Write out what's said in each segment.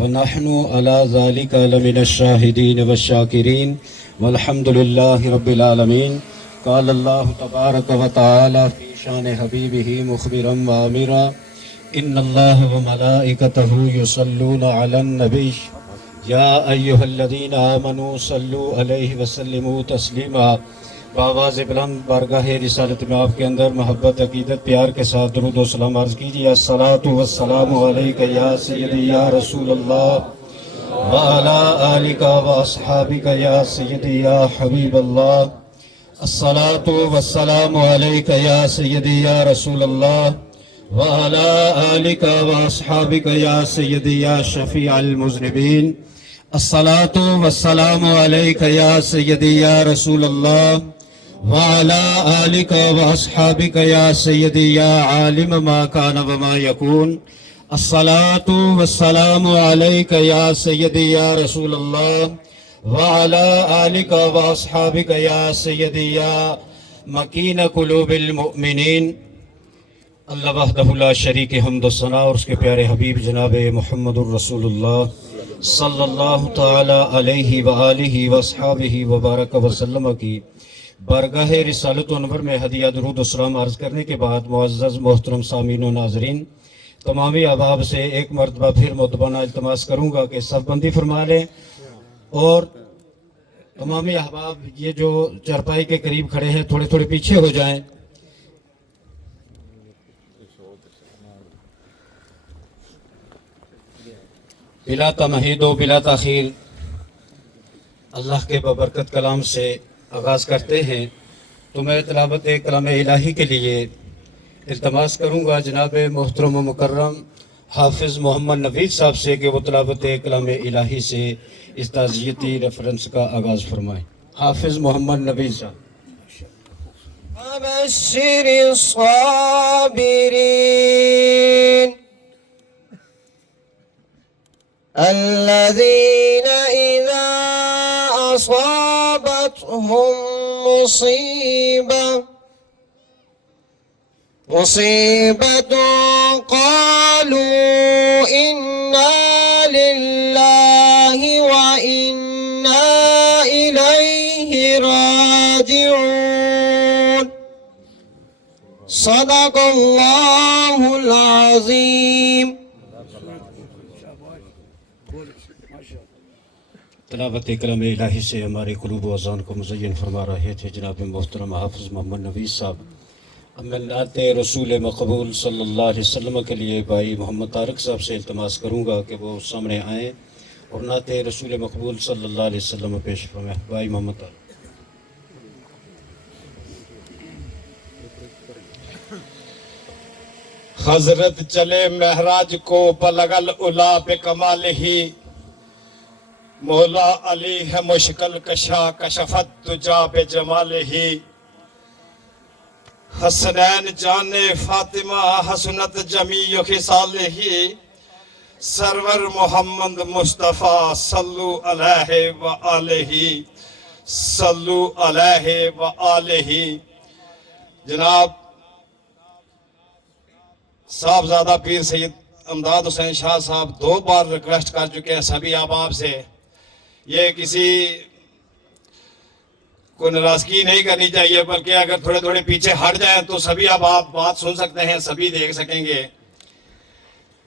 ونحن على ذلك لمن الشاهدين والشاكرين والحمد لله رب العالمين. قال الله تبارك وتعالى في شان حبيبه مخبرا وآمرا إن الله وملائكته يصلون على النبي یا ایھا الذین آمنوا صلوا علیہ وسلموا تسلیما. بآواز بلند بارگاہ رسالت میں آپ کے اندر محبت، عقیدت، پیار کے ساتھ درود و سلام عرض کیجیے. الصلاۃ والسلام علیک یا سیدی یا رسول اللہ وعلی آلک واصحابک یا سیدی یا حبیب اللہ. الصلاۃ والسلام علیک یا سیدی یا رسول اللہ وعلی آلک واصحابک یا سیدی یا شفیع المذنبین. الصلاۃ والسلام علیک یا سیدی یا رسول اللہ وعلی آلک واصحابک یا سیدی یا عالم ما کان وما یکون. الصلاۃ والسلام علیک یا سیدی یا رسول اللہ وعلی آلک واصحابک یا سیدی یا مکین قلوب المؤمنین. اللہ وحدہ لا شریک حمد و ثنا اور اس کے پیارے حبیب جناب محمد الرسول اللہ صلی اللہ تعالی علیہ وآلہ واصحابہ وبارک وسلم کی بارگاہ رسالت و انور میں ہدیہ درود و سلام عرض کرنے کے بعد معزز محترم سامعین و ناظرین، تمامی احباب سے ایک مرتبہ پھر مؤدبانہ التماس کروں گا کہ صف بندی فرما لیں اور تمامی احباب یہ جو چارپائی کے قریب کھڑے ہیں تھوڑے تھوڑے پیچھے ہو جائیں. بلا تمہید و بلا تاخیر اللہ کے ببرکت کلام سے آغاز کرتے ہیں. تو میں تلاوت کلام الہی کے لیے التماس کروں گا جناب محترم و مکرم حافظ محمد نوید صاحب سے کہ وہ تلاوت کلام الہی سے اس تعزیتی ریفرنس کا آغاز فرمائیں. حافظ محمد نوید صاحب. وبشر الصابرين الذين إذا أصابتهم مصيبة قالوا إنا لله وإنا إليه راجعون. صدق الله العظيم. تلاوت کلام الہی سے ہمارے قلوب و اذان کو مزین فرما رہے تھے جناب محترم حافظ محمد نوید صاحب. اب میں نعت رسول مقبول صلی اللہ علیہ وسلم کے لیے بھائی محمد طارق صاحب سے التماس کروں گا کہ وہ سامنے آئیں اور نعت رسول مقبول صلی اللہ علیہ وسلم پیش فرمائیں. بھائی محمد طارق. حضرت چلے معراج کو بلغ العلا پہ کمال ہی، مولا علی ہے مشکل کشا کشفت تجا بے جمال ہی. حسنین جان فاطمہ حسنت جمیع خصال ہی، سرور محمد مصطفیٰ صلو علیہ وآلہ صلو علیہ وآلہ. جناب صاحبزادہ پیر سید امداد حسین شاہ صاحب 2 بار ریکویسٹ کر چکے ہیں سبھی احباب سے، یہ کسی کو ناراضگی نہیں کرنی چاہیے، بلکہ اگر تھوڑے تھوڑے پیچھے ہٹ جائیں تو سبھی احباب بات سن سکتے ہیں، سبھی دیکھ سکیں گے.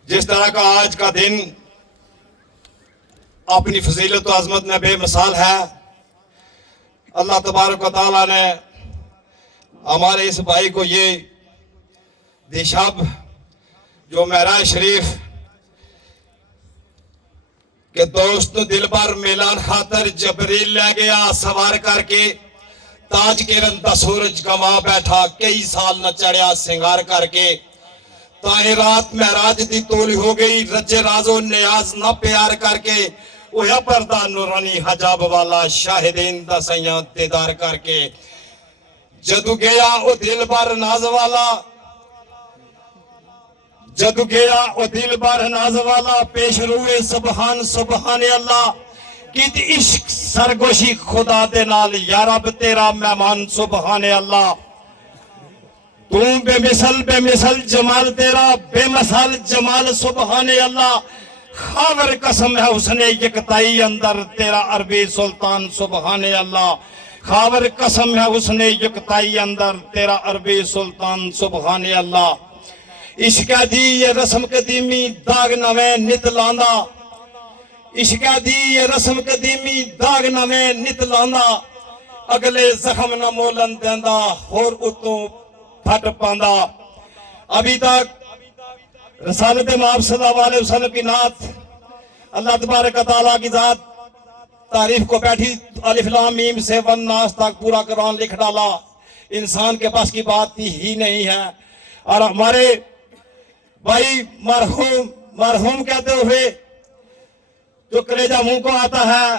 جس طرح کا آج کا دن اپنی فضیلت و عظمت میں بے مثال ہے، اللہ تبارک و تعالیٰ نے ہمارے اس بھائی کو یہ دیشب جو معراج شریف کہ دوست دل بر میلان خاطر جبریل لے گیا سوار کر کے، تاج کرن دا سورج گما بیٹھا کئی سال نہ چڑھیا سنگار کر کے. تاہیں رات معراج دی تولی ہو گئی رجے راز و نیاز نہ پیار کر کے، اویا پردہ نورانی حجاب والا شاہدین دا سیاں دیدار کر کے. جدو گیا او دل بر ناز والا، جدو گیا او دل بر ناز والا، پیش روئے سبحان سبحان اللہ کیت عشق سرگوشی خدا دے نال، یا رب تیرا مہمان سبحان اللہ. تم بے مثل جمال تیرا، بے مثل جمال سبحان اللہ. خاور قسم ہے اس نے یکتائی اندر تیرا عربی سلطان سبحان اللہ خاور قسم ہے اس نے یکتائی اندر تیرا عربی سلطان سبحان اللہ عشق دی یہ رسم قدیمی داغ نویں نت لاندا عشق دی یہ رسم قدیمی داغ نویں نت لاندا اگلے زخم نہ مولن دیندا اور اتوں پھٹ پاندا ابھی تک رسالت مآب صلی اللہ علیہ وسلم کی نعت اللہ تبارک تعالیٰ کی ذات تعریف کو بیٹھی الف لام میم سے والناس تک پورا قرآن لکھ ڈالا انسان کے پاس کی بات ہی نہیں ہے اور ہمارے بھائی مرحوم کہتے ہوئے جو کلیجہ منہ کو آتا ہے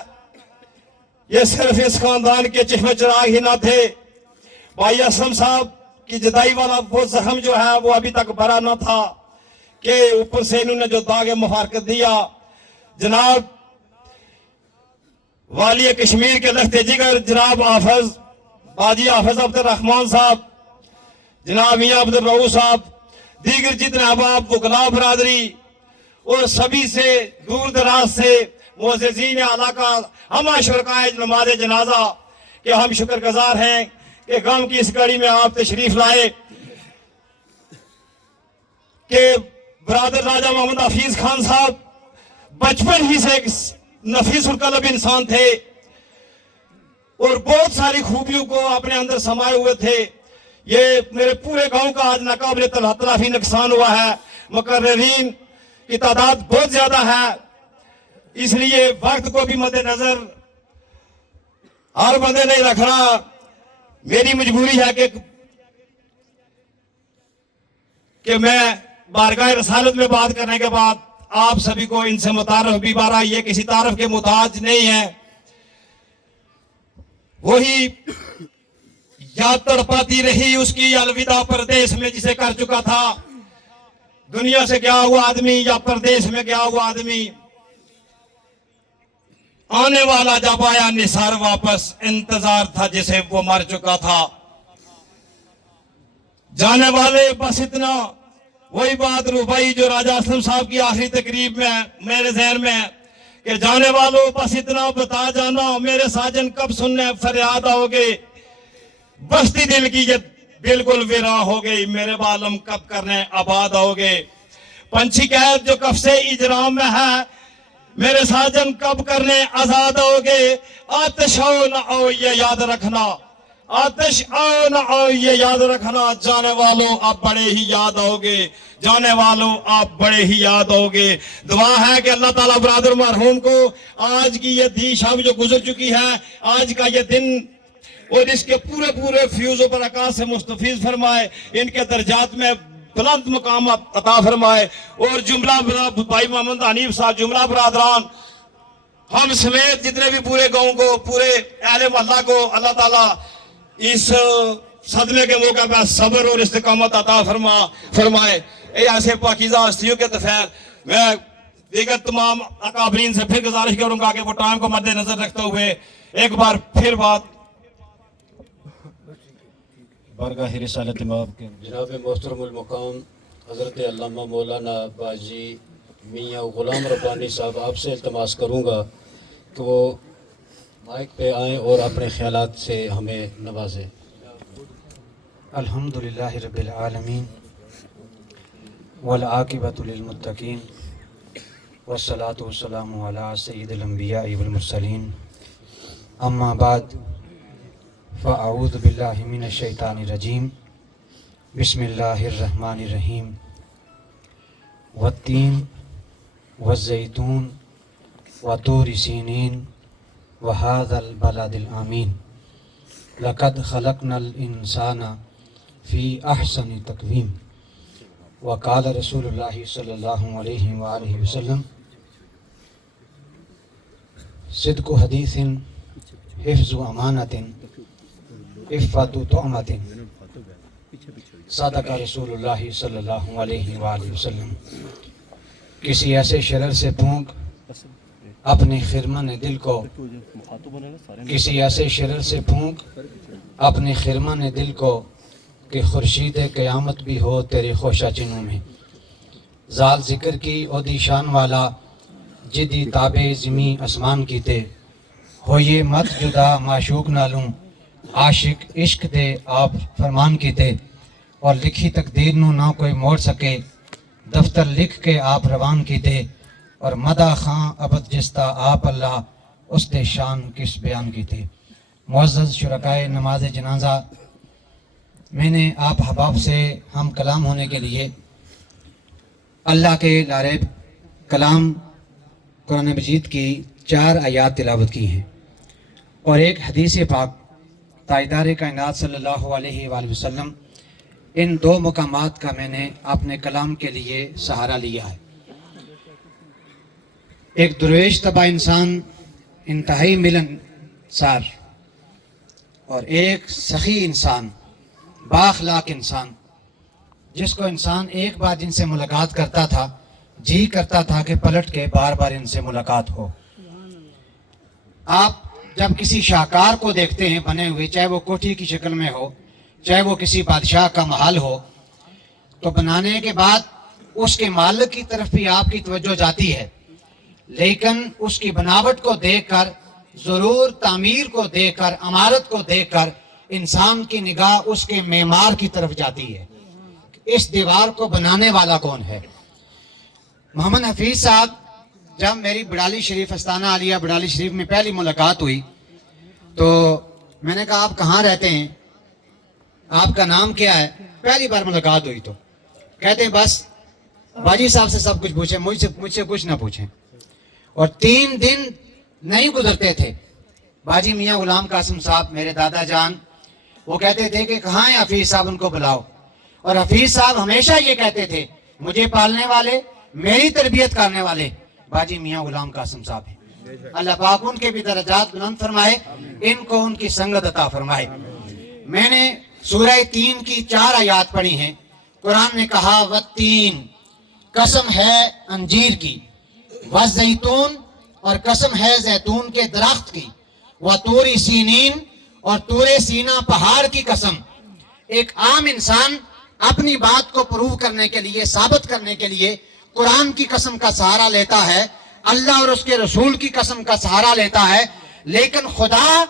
یہ صرف اس خاندان کے چشم چراغ ہی نہ تھے بھائی اسلم صاحب کی جدائی والا وہ زخم جو ہے وہ ابھی تک بھرا نہ تھا کہ اوپر سے انہوں نے جو داغ مفارقت دیا جناب والی کشمیر کے لخت جگر جناب حافظ باجی حافظ عبد الرحمان صاحب جناب میاں عبد الرؤوف صاحب دیگر جتنے احباب وکلاء برادری اور سبھی سے دور دراز سے معززین علاقہ ہم شرکائے نماز جنازہ کہ ہم شکر گزار ہیں کہ غم کی اس گھڑی میں آپ تشریف لائے کہ برادر راجہ محمد حفیظ خان صاحب بچپن ہی سے ایک نفیس القلب انسان تھے اور بہت ساری خوبیوں کو اپنے اندر سمائے ہوئے تھے یہ میرے پورے گاؤں کا آج ناقابل تلافی نقصان ہوا ہے مقررین کی تعداد بہت زیادہ ہے اس لیے وقت کو بھی مد نظر ہر بندے نہیں رکھنا میری مجبوری ہے کہ میں بارگاہ رسالت میں بات کرنے کے بعد آپ سبھی کو ان سے متعارف بھی بارہ یہ کسی تعارف کے محتاج نہیں ہے وہی یاد تڑپاتی رہی اس کی الوداع پردیس میں جسے کر چکا تھا دنیا سے گیا ہوا آدمی یا پردیس میں گیا ہوا آدمی آنے والا جب آیا نثار واپس انتظار تھا جسے وہ مر چکا تھا جانے والے بس اتنا وہی بات ربائی جو راجہ اسلم صاحب کی آخری تقریب میں میرے ذہن میں کہ جانے والوں بس اتنا بتا جانا میرے ساجن کب سننے فریاد آؤگے بستی دل کی یہ بالکل ویراں ہو گئی میرے بالم کب کرنے آباد آؤگے پنچھی قید جو کف سے اجرام میں ہے میرے ساجن کب کرنے آزاد ہوگے آتش آؤ نہ آؤ یہ یاد رکھنا آتش آؤ نہ آؤ یہ یاد رکھنا جانے والوں آپ بڑے ہی یاد ہوگے جانے والوں آپ بڑے ہی یاد ہوگے دعا ہے کہ اللہ تعالیٰ برادر مرحوم کو آج کی یہ دی شب جو گزر چکی ہے آج کا یہ دن اور اس کے پورے فیوز و برکات سے مستفیض فرمائے ان کے درجات میں بلند مقام عطا فرمائے اور جملہ بھائی محمد حنیف صاحب جملہ برادران ہم سمیت جتنے بھی پورے گاؤں کو پورے اہل محلہ کو اللہ تعالیٰ اس صدمے کے موقع پر صبر اور استقامت عطا فرمائے اے ایسے پاکیزہ ہستیوں کے تفیر میں دیگر تمام اکابرین سے پھر گزارش کروں گا کہ وہ ٹائم کو مد نظر رکھتے ہوئے ایک بار پھر بات بارگاہ رسالت مآب کے جناب محترم المقام حضرت علامہ مولانا باجی میاں غلام ربانی صاحب آپ سے التماس کروں گا کہ وہ مائک پہ آئیں اور اپنے خیالات سے ہمیں نوازیں الحمدللہ رب العالمین والعاقبۃ للمتقین والصلاة والسلام علی سید الانبیاء والمرسلین اما بعد فاعوذ باللہ من الشیطان الرجیم بسم اللہ الرحمن الرحیم والتین والزیتون وطور سینین وهذا البلد الآمین لقد خلقنا الانسان فی احسن تقویم وقال رسول اللہ صلی اللہ علیہ وآلہ وسلم صدق حدیث حفظ امانت عفت طعمت صدق رسول اللہ صلی اللہ علیہ وآلہ وسلم کسی ایسے شرر سے پھونک اپنے خرمن دل کو کسی ایسے شرر سے پھونک اپنے خرمن دل کو کہ خورشید قیامت بھی ہو تیرے خوشہ چنوں میں زال ذکر کی عہدی شان والا جدی تابع زمین اسمان کیتے ہوئے مت جدا معشوق نالوں عاشق عشق دے آپ فرمان کیتے اور لکھی تقدیر نو نہ کوئی موڑ سکے دفتر لکھ کے آپ روان کیتے اور مدہ خاں ابد جستا آپ اللہ اس دے شان کس بیان کیتے۔ معزز شرکائے نماز جنازہ، میں نے آپ حباب سے ہم کلام ہونے کے لیے اللہ کے لاریب کلام قرآن مجید کی 4 آیات تلاوت کی ہیں اور ایک حدیث پاک تاجدار کائنات صلی اللہ علیہ وآلہ وسلم، ان 2 مقامات کا میں نے اپنے کلام کے لیے سہارا لیا ہے۔ ایک درویش طبع انسان انتہائی ملن سار اور ایک سخی انسان بااخلاق انسان جس کو انسان ایک بار جن سے ملاقات کرتا تھا جی کرتا تھا کہ پلٹ کے بار بار ان سے ملاقات ہو۔ آپ جب کسی شاہکار کو دیکھتے ہیں بنے ہوئے، چاہے وہ کوٹھی کی شکل میں ہو، چاہے وہ کسی بادشاہ کا محل ہو، تو بنانے کے بعد اس کے مالک کی طرف بھی آپ کی توجہ جاتی ہے، لیکن اس کی بناوٹ کو دیکھ کر، ضرور تعمیر کو دیکھ کر، عمارت کو دیکھ کر انسان کی نگاہ اس کے معمار کی طرف جاتی ہے۔ اس دیوار کو بنانے والا کون ہے؟ محمد حفیظ صاحب، جب میری بڑالی شریف استانہ عالیہ بڑالی شریف میں پہلی ملاقات ہوئی تو میں نے کہا آپ کہاں رہتے ہیں، آپ کا نام کیا ہے؟ پہلی بار ملاقات ہوئی تو کہتے ہیں بس باجی صاحب سے سب کچھ پوچھیں، مجھ سے کچھ نہ پوچھیں۔ اور 3 دن نہیں گزرتے تھے، باجی میاں غلام قاسم صاحب میرے دادا جان، وہ کہتے تھے کہ کہاں ہیں حفیظ صاحب، ان کو بلاؤ۔ اور حفیظ صاحب ہمیشہ یہ کہتے تھے مجھے پالنے والے، میری تربیت کرنے والے باجی میاں غلام قاسم صاحب ہیں۔ اللہ پاک ان کے بھی درجات بلند فرمائے، ان کو ان کی سنگت عطا فرمائے۔ میں نے سورہ 3 کی 4 آیات پڑھی ہیں۔ قرآن نے کہا والتین، قسم ہے انجیر کی، والزیتون، اور قسم ہے زیتون کے درخت کی، وطور سینین، اور طور سینا پہاڑ کی قسم۔ ایک عام انسان اپنی بات کو پروو کرنے کے لیے، ثابت کرنے کے لیے قرآن کی قسم کا سہارا لیتا ہے، اللہ اور اس کے رسول کی قسم کا سہارا لیتا ہے، لیکن خدا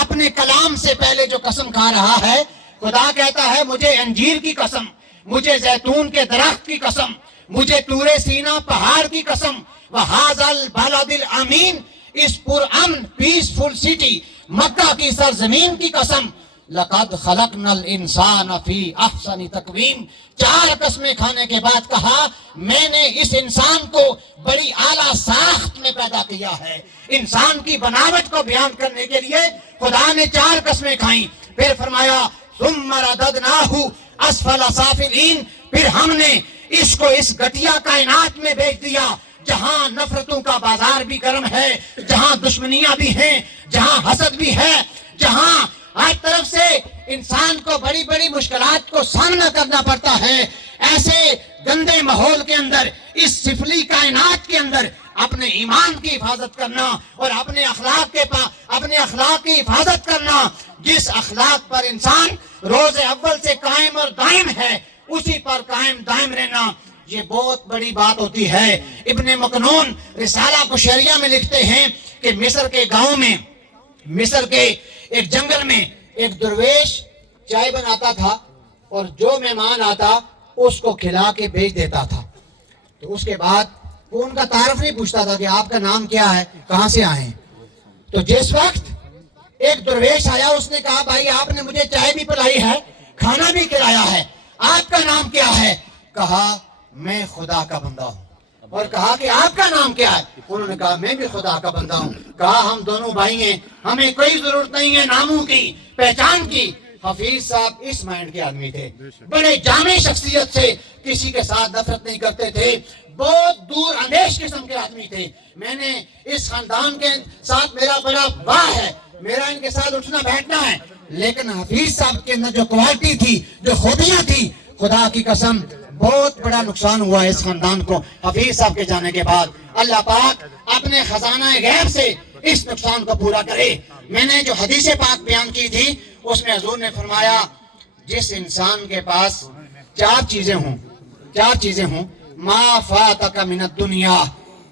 اپنے کلام سے پہلے جو قسم کھا رہا ہے، خدا کہتا ہے مجھے انجیر کی قسم، مجھے زیتون کے درخت کی قسم، مجھے طور سینا پہاڑ کی قسم، وَهَذَا الْبَلَدِ الْأَمِينَ، اس پرامن پیسفل سٹی مکہ کی سرزمین کی قسم، لَقَدْ خَلَقْنَا الْإِنسَانَ فِي أَحْسَنِ تَقْوِيمٍ۔ 4 قسمیں کھانے کے بعد کہا میں نے اس انسان کو بڑی اعلیٰ ساخت میں پیدا کیا ہے۔ انسان کی بناوٹ کو بیان کرنے کے لیے خدا نے 4 قسمیں کھائیں، پھر فرمایا ثُمَّ رَدَدْنَاهُ أَسْفَلَ سَافِلِينَ، پھر ہم نے اس کو اس گھٹیا کائنات میں بھیج دیا جہاں نفرتوں کا بازار بھی گرم ہے، جہاں دشمنیاں بھی ہیں، جہاں حسد بھی ہے، جہاں ہر طرف سے انسان کو بڑی بڑی مشکلات کو سامنا کرنا پڑتا ہے۔ ایسے گندے ماحول کے اندر، اس سفلی کائنات کے اندر اپنے ایمان کی حفاظت کرنا اور اپنے اخلاق کی حفاظت کرنا، جس اخلاق پر انسان روز اول سے قائم اور دائم ہے اسی پر قائم دائم رہنا، یہ بہت بڑی بات ہوتی ہے۔ ابن مکنون رسالہ قشیریہ میں لکھتے ہیں کہ مصر کے گاؤں میں، مصر کے ایک جنگل میں ایک درویش چائے بناتا تھا اور جو مہمان آتا اس کو کھلا کے بھیج دیتا تھا۔ تو اس کے بعد وہ ان کا تعارف نہیں پوچھتا تھا کہ آپ کا نام کیا ہے، کہاں سے آئے ہیں۔ تو جس وقت ایک درویش آیا، اس نے کہا بھائی آپ نے مجھے چائے بھی پلائی ہے، کھانا بھی کھلایا ہے، آپ کا نام کیا ہے؟ کہا میں خدا کا بندہ ہوں۔ اور کہا کہ آپ کا نام کیا ہے؟ انہوں نے کہا میں بھی خدا کا بندہ ہوں۔ کہا ہم دونوں بھائی ہیں، ہمیں کوئی ضرورت نہیں ہے ناموں کی، پہچان کی۔ حفیظ صاحب اس مائنڈ کے آدمی تھے، بڑے جامع شخصیت سے، کسی کے ساتھ نفرت نہیں کرتے تھے، بہت دور اندیش قسم کے آدمی تھے۔ میں نے اس خاندان کے ساتھ میرا بڑا واہ ہے، میرا ان کے ساتھ اٹھنا بیٹھنا ہے، لیکن حفیظ صاحب کے اندر جو کوالٹی تھی، جو خوبیاں تھی، خدا کی قسم بہت بڑا نقصان ہوا اس خاندان کو حفیظ صاحب کے جانے کے بعد۔ اللہ پاک اپنے خزانہ غیب سے اس نقصان کو پورا کرے۔ میں نے جو حدیث پاک بیان کی تھی اس میں حضور نے فرمایا جس انسان کے پاس 4 چیزیں ہوں، ما فاتک من الدنیا،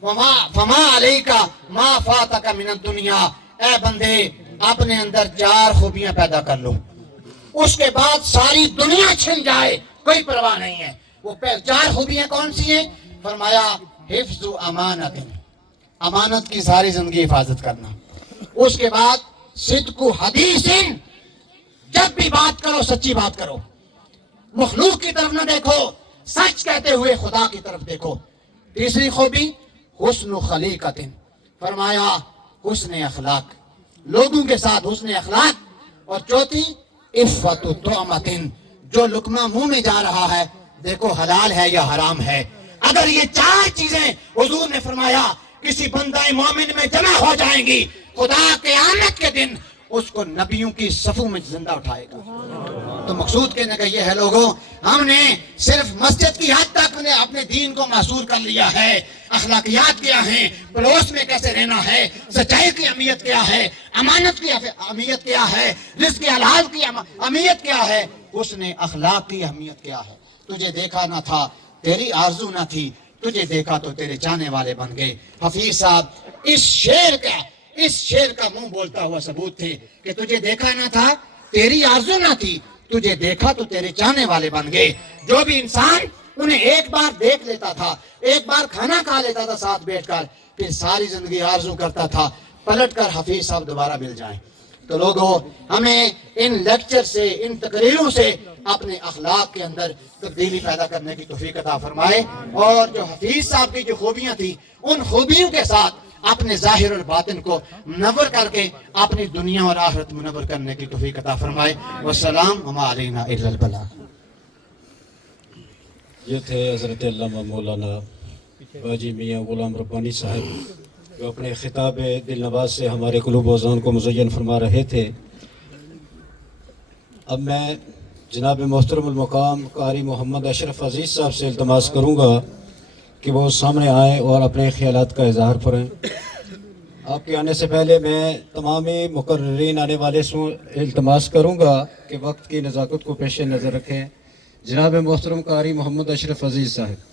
فما علیکا ما فاتک من الدنیا، اے بندے اپنے اندر 4 خوبیاں پیدا کر لو، اس کے بعد ساری دنیا چھن جائے کوئی پرواہ نہیں ہے۔ وہ 4 خوبیاں کون سی ہیں؟ فرمایا حفظ امانت، امانت کی ساری زندگی حفاظت کرنا۔ اس کے بعد صدق حدیث، جب بھی بات کرو سچی بات کرو، مخلوق کی طرف نہ دیکھو، سچ کہتے ہوئے خدا کی طرف دیکھو۔ تیسری خوبی حسن خلیقت، فرمایا حسن اخلاق، لوگوں کے ساتھ حسن اخلاق۔ اور چوتھی عفت طعمت، جو لقمہ منہ میں جا رہا ہے دیکھو حلال ہے یا حرام ہے۔ اگر یہ 4 چیزیں حضور نے فرمایا کسی بندہ مومن میں جمع ہو جائیں گی، خدا قیامت کے دن اس کو نبیوں کی صفوں میں زندہ اٹھائے گا۔ تو مقصود کہنے کا یہ ہے لوگوں، ہم نے صرف مسجد کی حد تک اپنے دین کو محصور کر لیا ہے۔ اخلاقیات کیا ہیں، پڑوس میں کیسے رہنا ہے، سچائی کی اہمیت کیا ہے، امانت کی اہمیت کیا ہے، رزق حلال کی اہمیت کیا ہے، حسن اخلاق کی اہمیت کیا ہے۔ تجھے دیکھا نہ تھا تیری آرزو نہ تھی، تجھے دیکھا تو تیرے چاہنے والے بن گئے۔ حفیظ صاحب اس شعر کا منہ بولتا ہوا ثبوت تھے کہ تجھے دیکھا نہ تھا تیری آرزو نہ تھی، تجھے دیکھا تو تیرے چاہنے والے بن گئے۔ جو بھی انسان انہیں ایک بار دیکھ لیتا تھا، ایک بار کھانا کھا لیتا تھا ساتھ بیٹھ کر، پھر ساری زندگی آرزو کرتا تھا پلٹ کر حفیظ صاحب دوبارہ مل جائیں۔ تو لوگوں، ہمیں ان لیکچر سے، ان تقریروں سے اپنے اخلاق کے اندر تبدیلی پیدا کرنے کی توفیق عطا فرمائے، اور جو حفیظ صاحب کی جو خوبیاں تھیں ان خوبیوں کے ساتھ اپنے ظاہر اور باطن کو منور کر کے اپنی دنیا اور آخرت منور کرنے کی توفیق عطا فرمائے۔ والسلام وما علینا الا البلاغ۔ یہ تھے حضرت علامہ مولانا باجی میاں غلام ربانی صاحب، جو اپنے خطاب دل نواز سے ہمارے قلوب و اذان کو مزین فرما رہے تھے۔ اب میں جناب محترم المقام قاری محمد اشرف عزیز صاحب سے التماس کروں گا کہ وہ سامنے آئیں اور اپنے خیالات کا اظہار کریں۔ آپ کے آنے سے پہلے میں تمامی مقررین آنے والے سے التماس کروں گا کہ وقت کی نزاکت کو پیش نظر رکھیں۔ جناب محترم قاری محمد اشرف عزیز صاحب۔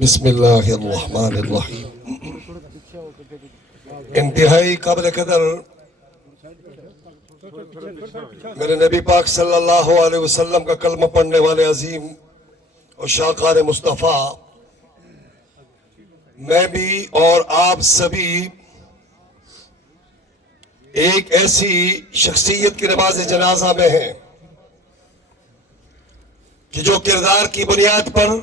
بسم اللہ الرحمن الرحیم۔ انتہائی قابل قدر میرے نبی پاک صلی اللہ علیہ وسلم کا کلمہ پڑھنے والے عظیم اور شاقار مصطفیٰ، میں بھی اور آپ سبھی ایک ایسی شخصیت کی نماز جنازہ میں ہیں کہ جو کردار کی بنیاد پر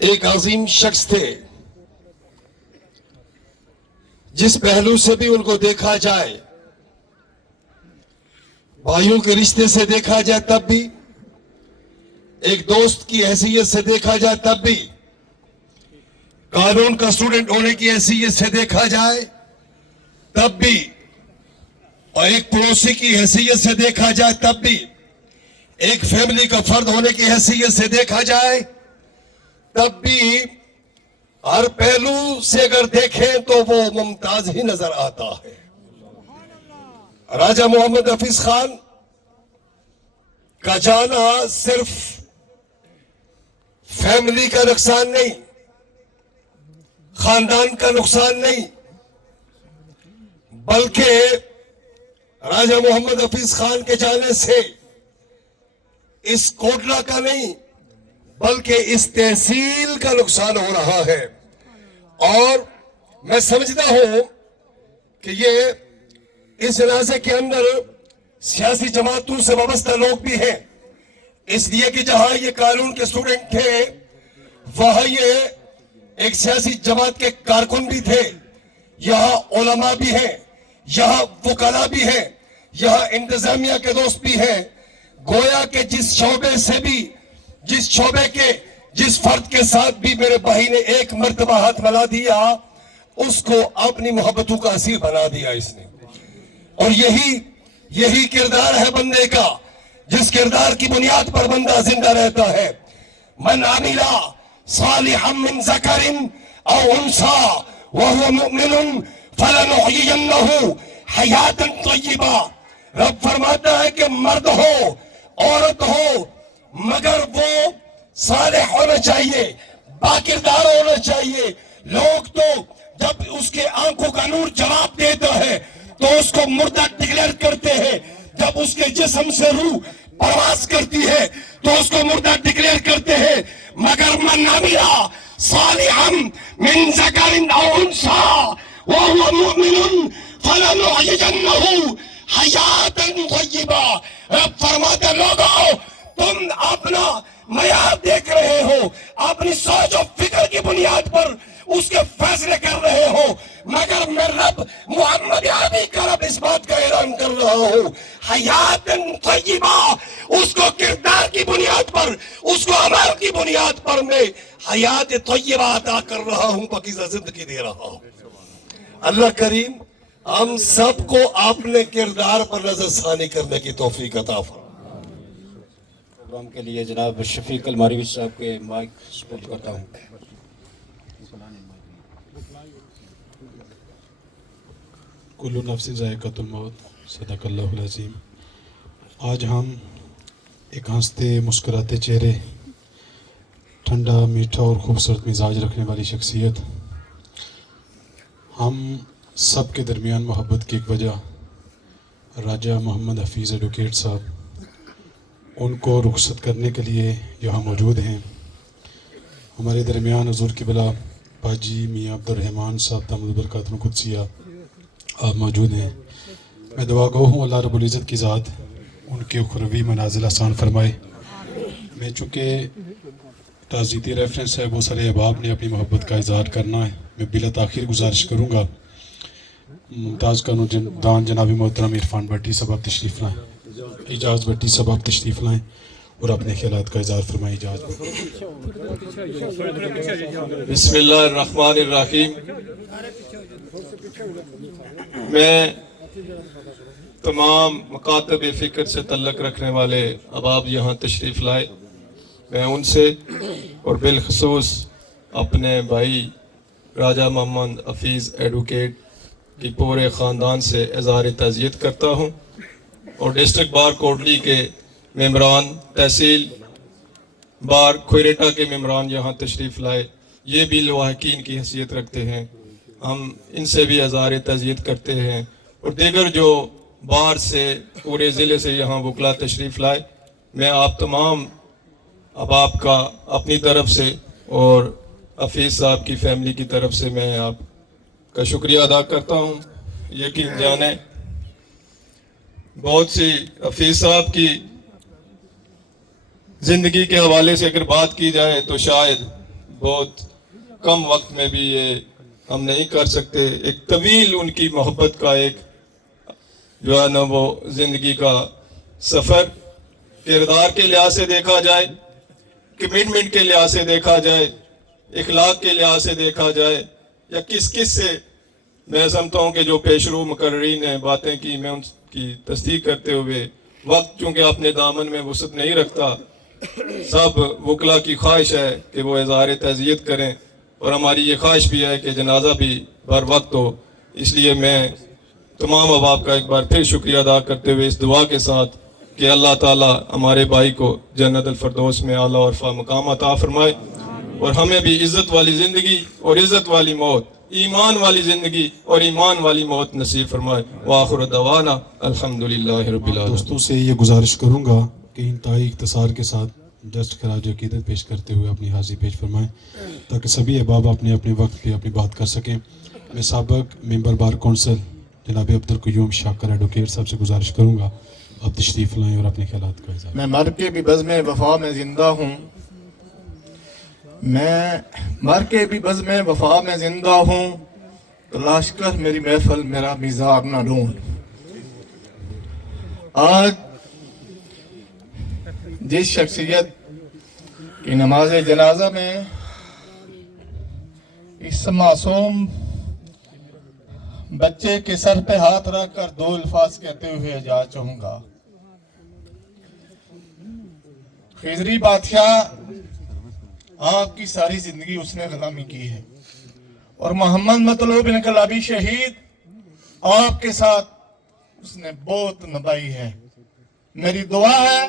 ایک عظیم شخص تھے، جس پہلو سے بھی ان کو دیکھا جائے، بھائیوں کے رشتے سے دیکھا جائے تب بھی، ایک دوست کی حیثیت سے دیکھا جائے تب بھی، قانون کا اسٹوڈنٹ ہونے کی حیثیت سے دیکھا جائے تب بھی، اور ایک پڑوسی کی حیثیت سے دیکھا جائے تب بھی، ایک فیملی کا فرد ہونے کی حیثیت سے دیکھا جائے تب بھی، ہر پہلو سے اگر دیکھیں تو وہ ممتاز ہی نظر آتا ہے۔ راجہ محمد حفیظ خان کا جانا صرف فیملی کا نقصان نہیں، خاندان کا نقصان نہیں، بلکہ راجہ محمد حفیظ خان کے جانے سے اس کوٹلہ کا نہیں بلکہ اس تحصیل کا نقصان ہو رہا ہے۔ اور میں سمجھتا ہوں کہ یہ اس جنازے کے اندر سیاسی جماعتوں سے وابستہ لوگ بھی ہیں، اس لیے کہ جہاں یہ قانون کے اسٹوڈنٹ تھے وہاں یہ ایک سیاسی جماعت کے کارکن بھی تھے، یہاں علماء بھی ہیں، یہاں وکلاء بھی ہیں، یہاں انتظامیہ کے دوست بھی ہیں۔ گویا کہ جس شعبے سے بھی، جس شعبے کے جس فرد کے ساتھ بھی میرے بھائی نے ایک مرتبہ ہاتھ ملا دیا، اس کو اپنی محبتوں کا اسیر بنا دیا اس نے۔ اور یہی کردار ہے بندے کا، جس کردار کی بنیاد پر بندہ زندہ رہتا ہے۔ من عمل صالحا من ذکر او انثى وهو مؤمن فلنحيينه حیاتا طیبہ۔ رب فرماتا ہے کہ مرد ہو عورت ہو مگر وہ صالح ہونا چاہیے, باکردار ہونا چاہیے. لوگ تو جب اس کے آنکھوں کا نور جواب دیتا ہے تو اس کو مردہ ڈکلیئر کرتے ہیں, جب اس کے جسم سے روح پرواز کرتی ہے تو اس کو مردہ ڈکلیئر کرتے ہیں. مگر من عمل صالحا من ذکر او انثى وهو مؤمن فلنحيينه حیاتا طیبہ. رب فرماتے لوگوں تم اپنا معیار دیکھ رہے ہو, اپنی سوچ و فکر کی بنیاد پر اس کے فیصلے کر رہے ہو, مگر میں رب محمد عربی کا رب اس بات کا اعلان کر رہا ہوں حیات طیبہ, اس کو کردار کی بنیاد پر, اس کو عمل کی بنیاد پر میں حیات طیبہ عطا کر رہا ہوں, پاکیزہ زندگی دے رہا ہوں. اللہ کریم ہم سب کو اپنے کردار پر نظر ثانی کرنے کی توفیق عطا فرمائے. پروگرام کے لیے جناب شفیق الماروی صاحب کے مائک سپورٹ کرتا ہوں. کل نفس ذائقۃ الموت, صدق اللہ العظیم. آج ہم ایک ہنستے مسکراتے چہرے, ٹھنڈا میٹھا اور خوبصورت مزاج رکھنے والی شخصیت, ہم سب کے درمیان محبت کی ایک وجہ راجہ محمد حفیظ ایڈوکیٹ صاحب, ان کو رخصت کرنے کے لیے یہاں موجود ہیں. ہمارے درمیان حضور قبلہ حاجی میاں عبد الرحمن صاحب دامت برکاتہ القدسیہ آپ موجود ہیں. میں دعا گو ہوں اللہ رب العزت کی ذات ان کے اخروی منازل آسان فرمائے. میں چونکہ تعزیتی ریفرنس ہے, بہت سارے احباب نے اپنی محبت کا اظہار کرنا ہے, میں بلا تاخیر گزارش کروں گا ممتاز قانون دان جنابی محترم عرفان بھٹی صاحب آپ تشریف لائیں, اعجاز بھٹی صاحب آپ تشریف لائیں اور اپنے خیالات کا اظہار فرمائیں. اعجاز. بسم اللہ الرحمن الرحیم. میں تمام مکاتب فکر سے تعلق رکھنے والے احباب یہاں تشریف لائے, میں ان سے اور بالخصوص اپنے بھائی راجہ محمد حفیظ ایڈوکیٹ کی پورے خاندان سے اظہار تعزیت کرتا ہوں, اور ڈسٹرکٹ بار کوٹلی کے ممبران, تحصیل بار کھوئیریٹا کے ممبران یہاں تشریف لائے, یہ بھی لواحقین کی حیثیت رکھتے ہیں, ہم ان سے بھی اظہار تعزیت کرتے ہیں. اور دیگر جو بار سے پورے ضلع سے یہاں وکلا تشریف لائے, میں آپ تمام احباب کا اپنی طرف سے اور حفیظ صاحب کی فیملی کی طرف سے میں آپ کا شکریہ ادا کرتا ہوں. یقین جانیں بہت سی حفیظ صاحب کی زندگی کے حوالے سے اگر بات کی جائے تو شاید بہت کم وقت میں بھی یہ ہم نہیں کر سکتے. ایک طویل ان کی محبت کا ایک جو ہے نا وہ زندگی کا سفر, کردار کے لحاظ سے دیکھا جائے, کمٹمنٹ کے لحاظ سے دیکھا جائے, اخلاق کے لحاظ سے دیکھا جائے, یا کس سے میں سمجھتا ہوں کہ جو پیشرو مقررین نے باتیں کی, میں ان کی تصدیق کرتے ہوئے وقت چونکہ اپنے دامن میں وسعت نہیں رکھتا, سب وکلا کی خواہش ہے کہ وہ اظہار تعزیت کریں, اور ہماری یہ خواہش بھی ہے کہ جنازہ بھی بر وقت ہو. اس لیے میں تمام احباب کا ایک بار پھر شکریہ ادا کرتے ہوئے اس دعا کے ساتھ کہ اللہ تعالیٰ ہمارے بھائی کو جنت الفردوس میں اعلیٰ اور رفیع مقام عطا فرمائے, اور ہمیں بھی عزت والی زندگی اور عزت والی موت, ایمان والی زندگی اور ایمان والی موت نصیب فرمائے. وآخر دعوانا الحمدللہ رب العالمین. دوستوں سے یہ گزارش کروں گا کہ انتہائی اختصار کے ساتھ جسٹ خراج عقیدت پیش کرتے ہوئے اپنی حاضری پیش فرمائیں تاکہ سبھی احباب اپنے اپنے وقت پہ اپنی بات کر سکیں. میں سابق ممبر بار کونسل جناب عبدالقیوم شاکر ایڈوکیٹ صاحب سے گزارش کروں گا آپ تشریف لائیں اور اپنے خیالات کا اظہار. میں مر کے بھی بزم وفا میں زندہ ہوں, میں مر کے بھی بزم وفا میں زندہ ہوں, تلاش کر میری محفل میرا میزاب نہ ڈھونڈ. آج جس شخصیت کی نماز جنازہ میں اس معصوم بچے کے سر پہ ہاتھ رکھ کر دو الفاظ کہتے ہوئے جا چاہوں گا. خضری بادشاہ آپ کی ساری زندگی اس نے غلامی کی ہے, اور محمد مطلوب انقلابی شہید آپ کے ساتھ اس نے بہت نبھائی ہے. میری دعا ہے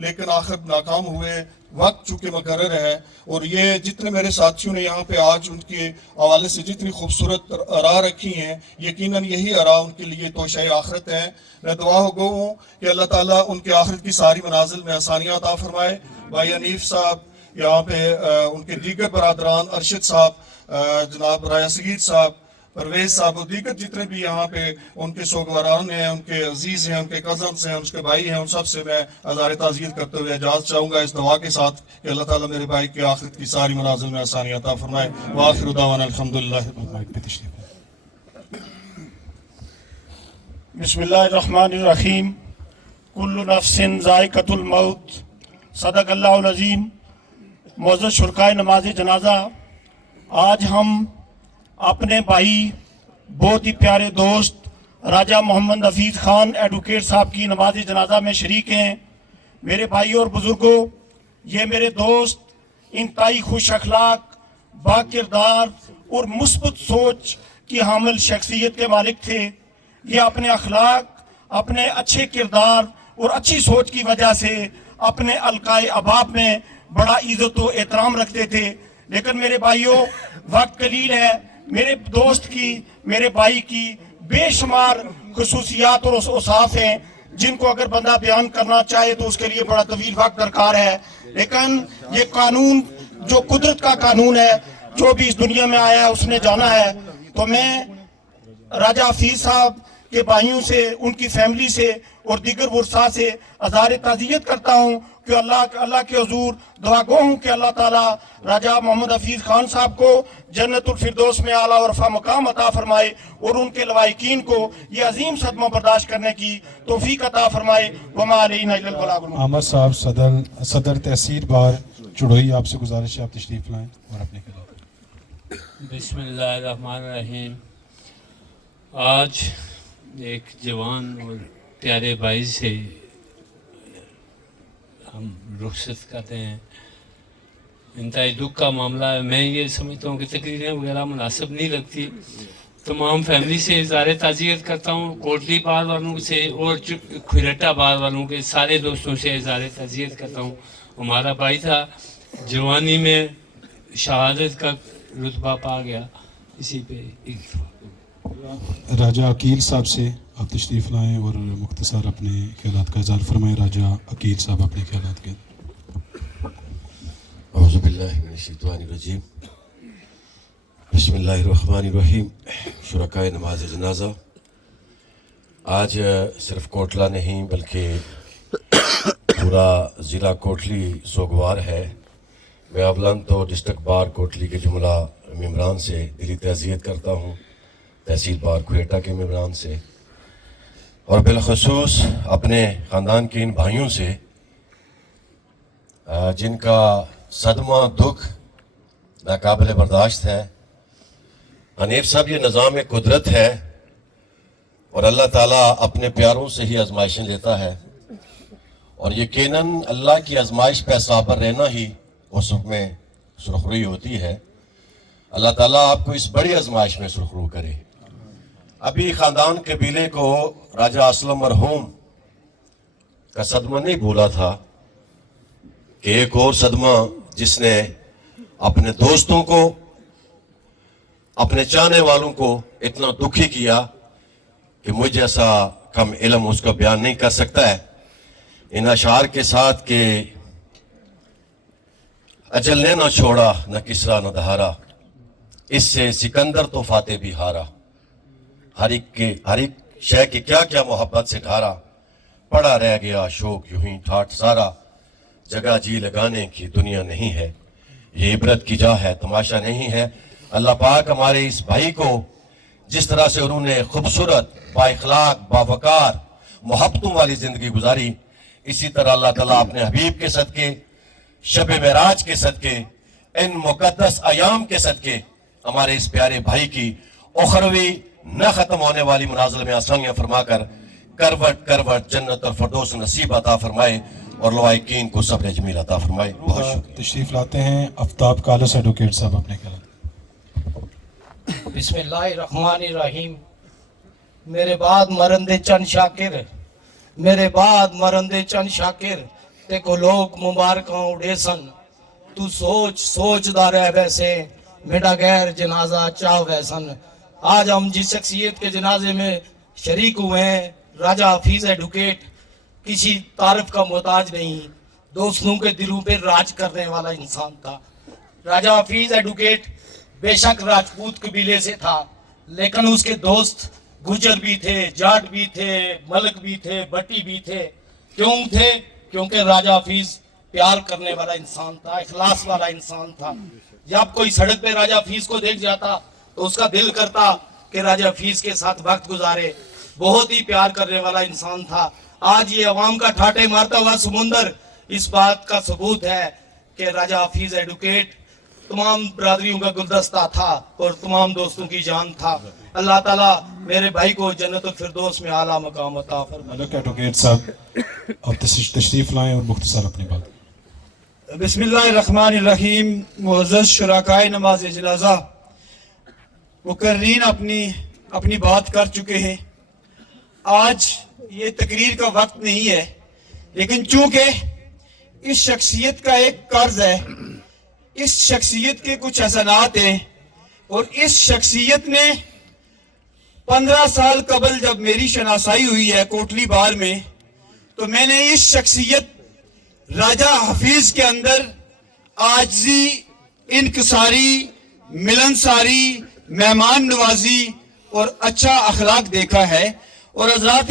لیکن آخر ناکام ہوئے. وقت چونکہ مقرر ہے اور یہ جتنے میرے ساتھیوں نے یہاں پہ آج ان کے حوالے سے جتنی خوبصورت راہ رکھی ہیں، یقیناً یہی راہ ان کے لیے توشہ آخرت ہے. میں دعا گو ہوں کہ اللہ تعالیٰ ان کے آخرت کی ساری منازل میں آسانیاں عطا فرمائے. بھائی حنیف صاحب، یہاں پہ ان کے دیگر برادران، ارشد صاحب، جناب رایا سگیر صاحب، پرویز صاحب اور دیگر جتنے بھی یہاں پہ ان کے سوگواران ہیں، ان کے عزیز ہیں، ان کے کزنس ہیں، ان کے بھائی ہیں، ان سب سے میں ہزار تعزیت کرتے ہوئے اجازت چاہوں گا اس دعا کے ساتھ کہ اللہ تعالیٰ میرے بھائی کی آخرت کی ساری منازل میں آسانی عطا فرمائے. وآخر دعوانا الحمدللہ. بسم اللہ الرحمن الرحیم. کل نفس ذائقۃ الموت. صدق اللہ العظیم. معزز شرکائے نماز جنازہ، آج ہم اپنے بھائی، بہت ہی پیارے دوست راجہ محمد حفیظ خان ایڈوکیٹ صاحب کی نماز جنازہ میں شریک ہیں. میرے بھائی اور بزرگوں، یہ میرے دوست انتہائی خوش اخلاق، با کردار اور مثبت سوچ کی حامل شخصیت کے مالک تھے. یہ اپنے اخلاق، اپنے اچھے کردار اور اچھی سوچ کی وجہ سے اپنے القائے احباب میں بڑا عزت و احترام رکھتے تھے. لیکن میرے بھائیوں، وقت قلیل ہے. میرے دوست کی، میرے بھائی کی بے شمار خصوصیات اور اوصاف ہیں جن کو اگر بندہ بیان کرنا چاہے تو اس کے لیے بڑا طویل وقت درکار ہے. لیکن یہ قانون جو قدرت کا قانون ہے، جو بھی اس دنیا میں آیا ہے اس نے جانا ہے. تو میں راجہ حفیظ صاحب کے بھائیوں سے، ان کی فیملی سے اور دیگر ورثاء سے اظہار تعزیت کرتا ہوں کہ اللہ کے حضور دعا گو ہوں کہ اللہ تعالیٰ راجہ محمد حفیظ خان صاحب کو جنت الفردوس میں اعلیٰ و رفع مقام عطا فرمائے اور ان کے لواحقین کو یہ عظیم صدمہ برداشت کرنے کی توفیق عطا فرمائے. وما علینا الا البلاغ المبین. عامر صاحب، صدر تحصیل بار چڑوئی، آپ سے گزارش ہے آپ تشریف لائیں اور اپنے خلاف. بسم اللہ الرحمن الرحیم. آج ایک جوان اور پیارے بھائی سے ہم رخصت کرتے ہیں. انتہائی دکھ کا معاملہ ہے. میں یہ سمجھتا ہوں کہ تقریریں وغیرہ مناسب نہیں لگتی. تمام فیملی سے اظہار تعزیت کرتا ہوں، کوٹلی بار والوں سے اور کھریٹا بار والوں کے سارے دوستوں سے اظہار تعزیت کرتا ہوں. ہمارا بھائی تھا، جوانی میں شہادت کا رتبہ پا گیا. اسی پہ راجہ عقیل صاحب سے آپ تشریف لائیں اور مختصر اپنے خیالات کا اظہار فرمائیں. راجہ عقیل صاحب اپنے خیالات کے. اعوذ باللہ من الشیطان الرجیم. بسم اللہ الرحمن الرحیم. شرکائے نماز جنازہ، آج صرف کوٹلہ نہیں بلکہ پورا ضلع کوٹلی سوگوار ہے. میں اولاً تو ڈسٹرکٹ بار کوٹلی کے جملہ ممبران سے دلی تعزیت کرتا ہوں، تحصیل بار کھریٹا کے ممبران سے، اور بالخصوص اپنے خاندان کے ان بھائیوں سے جن کا صدمہ، دکھ ناقابل برداشت ہے. حنیف صاحب، یہ نظام قدرت ہے اور اللہ تعالیٰ اپنے پیاروں سے ہی آزمائشیں لیتا ہے، اور یقیناً اللہ کی آزمائش پہ صابر رہنا ہی اس میں سرخروئی ہوتی ہے. اللہ تعالیٰ آپ کو اس بڑی آزمائش میں سرخرو کرے. ابھی خاندان قبیلے کو راجہ اسلم مرحوم کا صدمہ نہیں بھولا تھا کہ ایک اور صدمہ جس نے اپنے دوستوں کو، اپنے چاہنے والوں کو اتنا دکھی کیا کہ مجھ جیسا کم علم اس کا بیان نہیں کر سکتا ہے. ان اشعار کے ساتھ کہ اجل نے نہ چھوڑا نہ کسرا نہ دہارا، اس سے سکندر تو فاتح بھی ہارا. ہر ایک شے کی کیا کیا محبت سے ڈھارا، پڑا رہ گیا شوق یوں ہی ٹھاٹ سارا. جگہ جی لگانے کی دنیا نہیں ہے، یہ عبرت کی جا ہے، تماشا نہیں ہے. اللہ پاک ہمارے اس بھائی کو جس طرح سے انہوں نے خوبصورت، با اخلاق، با وقار، محبتوں والی زندگی گزاری، اسی طرح اللہ تعالیٰ اپنے حبیب کے صدقے، شب معراج کے صدقے، ان مقدس ایام کے صدقے ہمارے اس پیارے بھائی کی اخروی نہ ختم ہونے والی منازل میں آسانیاں فرما کر کروٹ کروٹ جنت اور فردوس نصیب عطا فرمائے اور لوائقین کو صبر جمیل عطا فرمائے. بہت شکریہ. تشریف لاتے ہیں آفتاب کالس ایڈوکیٹ صاحب اپنے خیالات. بسم اللہ الرحمن الرحیم. میرے بعد مرندے چند شاکر، میرے بعد مرندے چند شاکر، تے کو لوگ مبارکاں اڑے سن، تو سوچدا رہ ویسے میرا غیر جنازہ چاہ ویسن۔ آج ہم جس شخصیت کے جنازے میں شریک ہوئے ہیں، راجہ حفیظ ایڈوکیٹ کسی تعارف کا محتاج نہیں، دوستوں کے دلوں پہ راج کرنے والا انسان تھا۔ راجہ حفیظ ایڈوکیٹ بے شک راجپوت قبیلے سے تھا، لیکن اس کے دوست گجر بھی تھے، جاٹ بھی تھے، ملک بھی تھے، بٹی بھی تھے۔ کیوں تھے؟ کیونکہ راجہ حفیظ پیار کرنے والا انسان تھا، اخلاص والا انسان تھا۔ جب کوئی سڑک پہ راجہ حفیظ کو دیکھ جاتا تو اس کا دل کرتا کہ راجہ حفیظ کے ساتھ وقت گزارے۔ بہت ہی پیار کرنے والا انسان تھا۔ آج یہ عوام کا ٹھاٹے مارتا ہوا سمندر اس بات کا ثبوت ہے کہ راجہ حفیظ ایڈوکیٹ تمام برادریوں کا گلدستہ تھا اور تمام دوستوں کی جان تھا۔ اللہ تعالیٰ میرے بھائی کو جنت الفردوس میں اعلیٰ مقام عطا فرمائے۔ ملک ایڈوکیٹ صاحب آپ تشریف لائیں اور مختصر اپنی بات۔ بسم اللہ الرحمن الرحیم۔ معزز شرکائے نماز جنازہ، مقررین اپنی بات کر چکے ہیں۔ آج یہ تقریر کا وقت نہیں ہے، لیکن چونکہ اس شخصیت کا ایک قرض ہے، اس شخصیت کے کچھ احسانات ہیں، اور اس شخصیت نے 15 سال قبل جب میری شناسائی ہوئی ہے کوٹلی بار میں، تو میں نے اس شخصیت راجہ حفیظ کے اندر عاجزی، انکساری، ملنساری، مہمان نوازی اور اچھا اخلاق دیکھا ہے۔ اور حضرات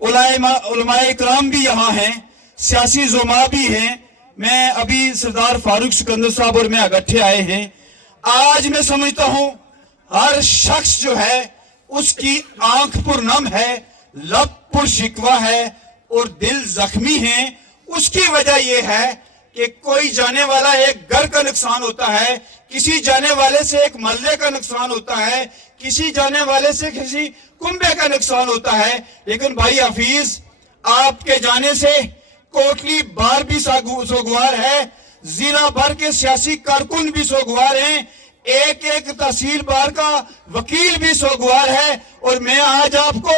علماء اکرام بھی یہاں ہیں، سیاسی زعماء بھی ہیں۔ میں ابھی سردار فاروق سکندر صاحب اور میں اگٹھے آئے ہیں۔ آج میں سمجھتا ہوں ہر شخص جو ہے اس کی آنکھ پر نم ہے، لب پر شکوہ ہے اور دل زخمی ہے۔ اس کی وجہ یہ ہے کہ کوئی جانے والا ایک گھر کا نقصان ہوتا ہے، کسی جانے والے سے ایک محلے کا نقصان ہوتا ہے، کسی جانے والے سے کسی کنبے کا نقصان ہوتا ہے، لیکن بھائی حفیظ آپ کے جانے سے کوٹلی بار بھی سوگوار ہے، ضلع بھر کے سیاسی کارکن بھی سوگوار ہیں، ایک تحصیل بار کا وکیل بھی سوگوار ہے۔ اور میں آج آپ کو